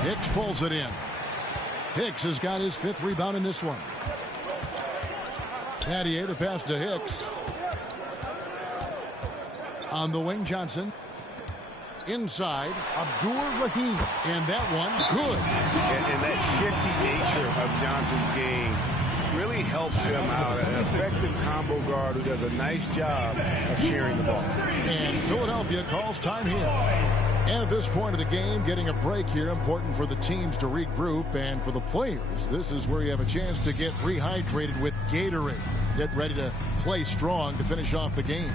Hicks pulls it in. Hicks has got his 5th rebound in this one. Battier, the pass to Hicks. On the wing, Johnson. Inside, Abdur-Rahim. And that one, good. And that shifty nature of Johnson's game really helps him out. An effective combo guard who does a nice job of sharing the ball. And Philadelphia calls time here. And at this point of the game, getting a break here, important for the teams to regroup. And for the players, this is where you have a chance to get rehydrated with Gatorade. Get ready to play strong to finish off the game.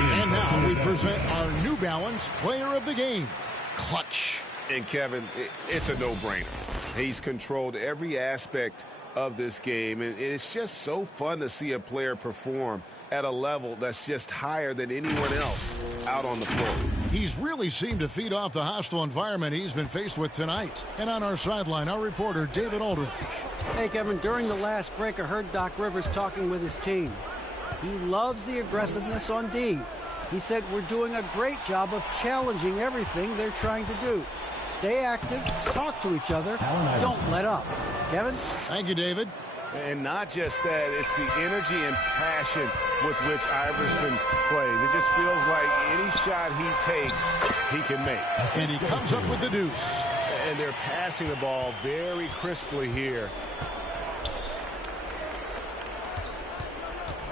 And now we present our New Balance Player of the Game, Clutch. And Kevin, it's a no-brainer. He's controlled every aspect of this game, and it's just so fun to see a player perform at a level that's just higher than anyone else out on the floor. He's really seemed to feed off the hostile environment he's been faced with tonight. And on our sideline, our reporter, David Aldridge. Hey, Kevin, during the last break, I heard Doc Rivers talking with his team. He loves the aggressiveness on D. He said, we're doing a great job of challenging everything they're trying to do. Stay active, talk to each other, don't let up. Kevin? Thank you, David. And not just that, it's the energy and passion with which Iverson plays. It just feels like any shot he takes, he can make. And he comes up with the deuce. And they're passing the ball very crisply here.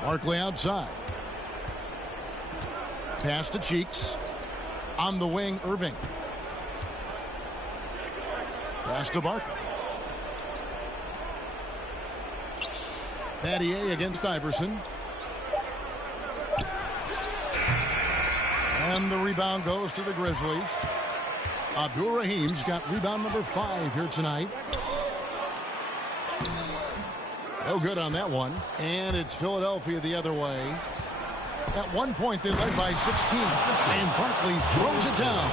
Barkley outside. Pass to Cheeks. On the wing, Irving. Pass to Barkley. Battier against Iverson. And the rebound goes to the Grizzlies. Abdul Rahim's got rebound number 5 here tonight. No good on that one. And it's Philadelphia the other way. At one point, they led by 16. And Barkley throws it down.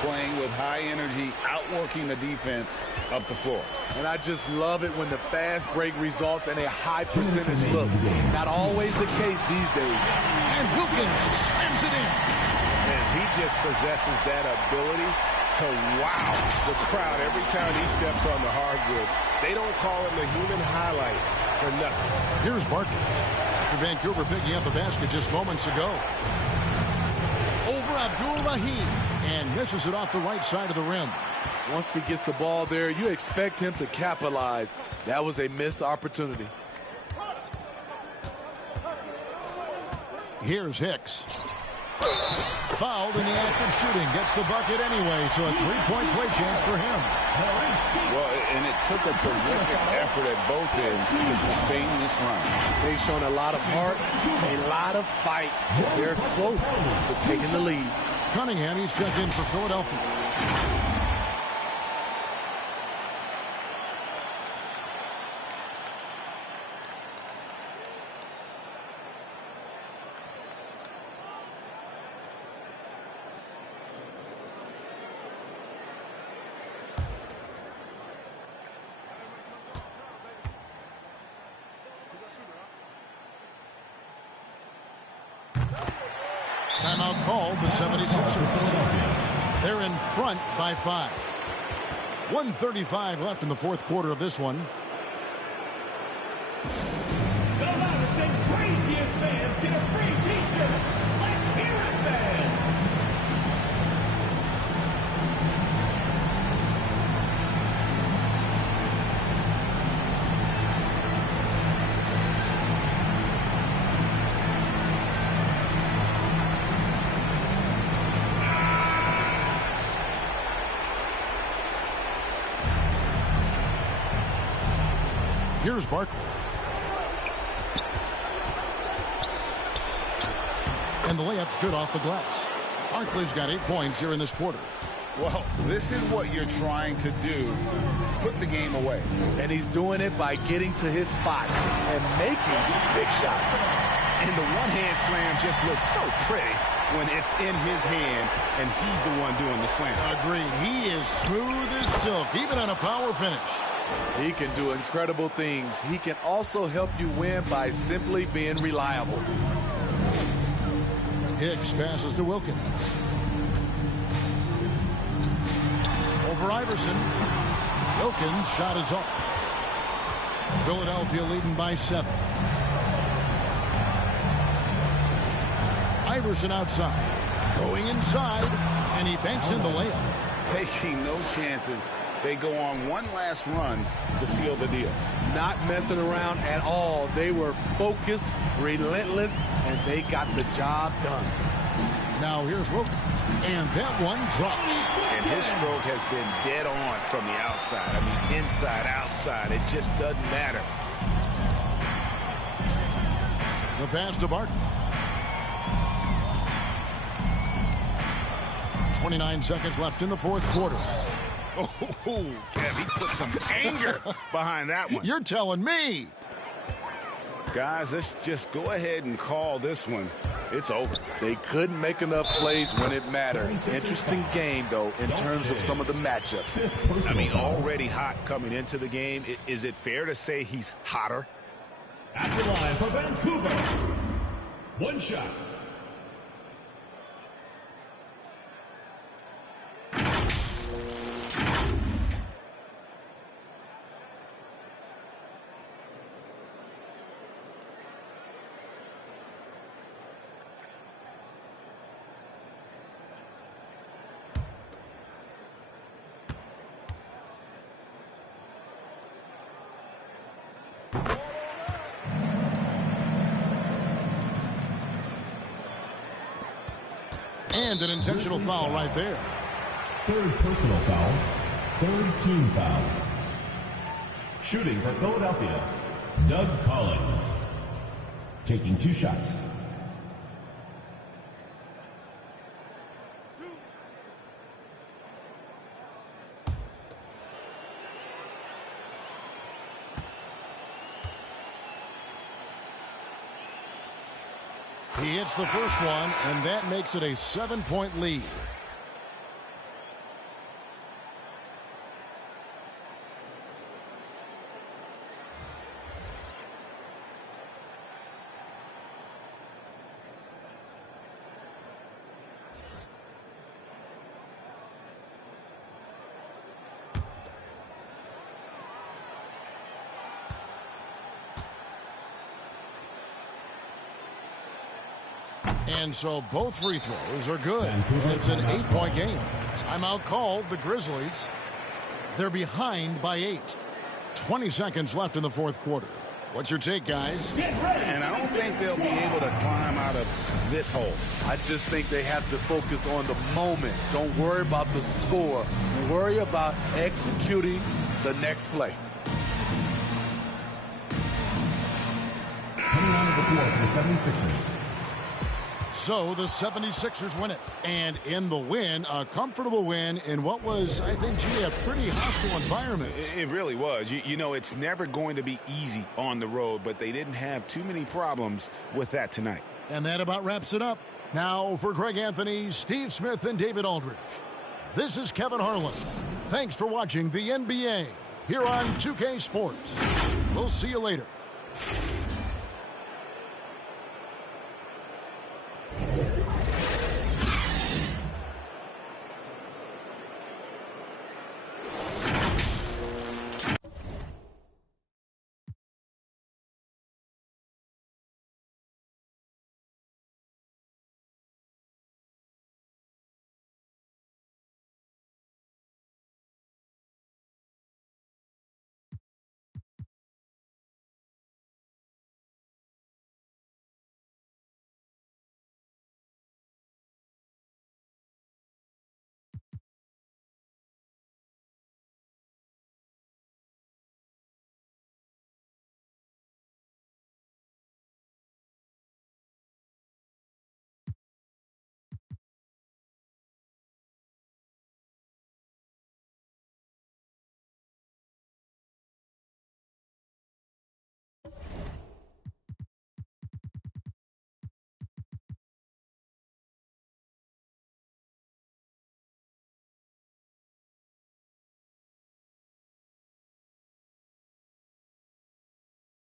Playing with high energy, outworking the defense up the floor. And I just love it when the fast break results in a high percentage look. Not always the case these days. And Wilkins slams it in. And he just possesses that ability to wow the crowd every time he steps on the hardwood. They don't call him the human highlight for nothing. Here's Barkley. After Vancouver picking up the basket just moments ago. Over Abdul Rahim. And misses it off the right side of the rim. Once he gets the ball there, you expect him to capitalize. That was a missed opportunity. Here's Hicks. Fouled in the act of shooting. Gets the bucket anyway, so a three-point play chance for him. Well, and it took a terrific effort at both ends to sustain this run. They've shown a lot of heart, a lot of fight. They're close to taking the lead. Cunningham, he's checked in for Philadelphia. Timeout called, the 76ers. They're in front by 5. 1:35 left in the fourth quarter of this one. The loudest and craziest fans get a free t-shirt. Let's hear it, fans. Here's Barkley. And the layup's good off the glass. Barkley's got 8 points here in this quarter. Well, this is what you're trying to do. Put the game away. And he's doing it by getting to his spots and making big shots. And the one-hand slam just looks so pretty when it's in his hand and he's the one doing the slam. Agreed. He is smooth as silk, even on a power finish. He can do incredible things. He can also help you win by simply being reliable. Hicks passes to Wilkins. Over Iverson. Wilkins' shot is off. Philadelphia leading by 7. Iverson outside. Going inside. And he banks in the layup. Taking no chances. They go on one last run to seal the deal. Not messing around at all. They were focused, relentless, and they got the job done. Now here's Wilkins, and that one drops. And his stroke has been dead on from the outside. I mean, inside, outside, it just doesn't matter. The pass to Barkley. 29 seconds left in the fourth quarter. Oh, Kev, he put some anger behind that one. You're telling me. Guys, let's just go ahead and call this one it's over. They couldn't make enough plays when it mattered. Interesting game, though, in terms of some of the matchups. I mean, already hot coming into the game. Is it fair to say he's hotter? At the line for Vancouver, one shot. And an intentional foul right there. Third personal foul. Third team foul. Shooting for Philadelphia, Doug Collins. Taking 2 shots. He hits the first one, and that makes it a 7-point lead. And so both free throws are good. It's an 8-point game. Timeout called, the Grizzlies. They're behind by 8. 20 seconds left in the fourth quarter. What's your take, guys? And I don't think they'll be able to climb out of this hole. I just think they have to focus on the moment. Don't worry about the score. Worry about executing the next play. Coming on to the floor for the 76ers. So the 76ers win it. And in the win, a comfortable win in what was, I think, gee, a pretty hostile environment. It really was. You know, it's never going to be easy on the road, but they didn't have too many problems with that tonight. And that about wraps it up. Now for Greg Anthony, Steve Smith, and David Aldridge, this is Kevin Harlan. Thanks for watching the NBA here on 2K Sports. We'll see you later.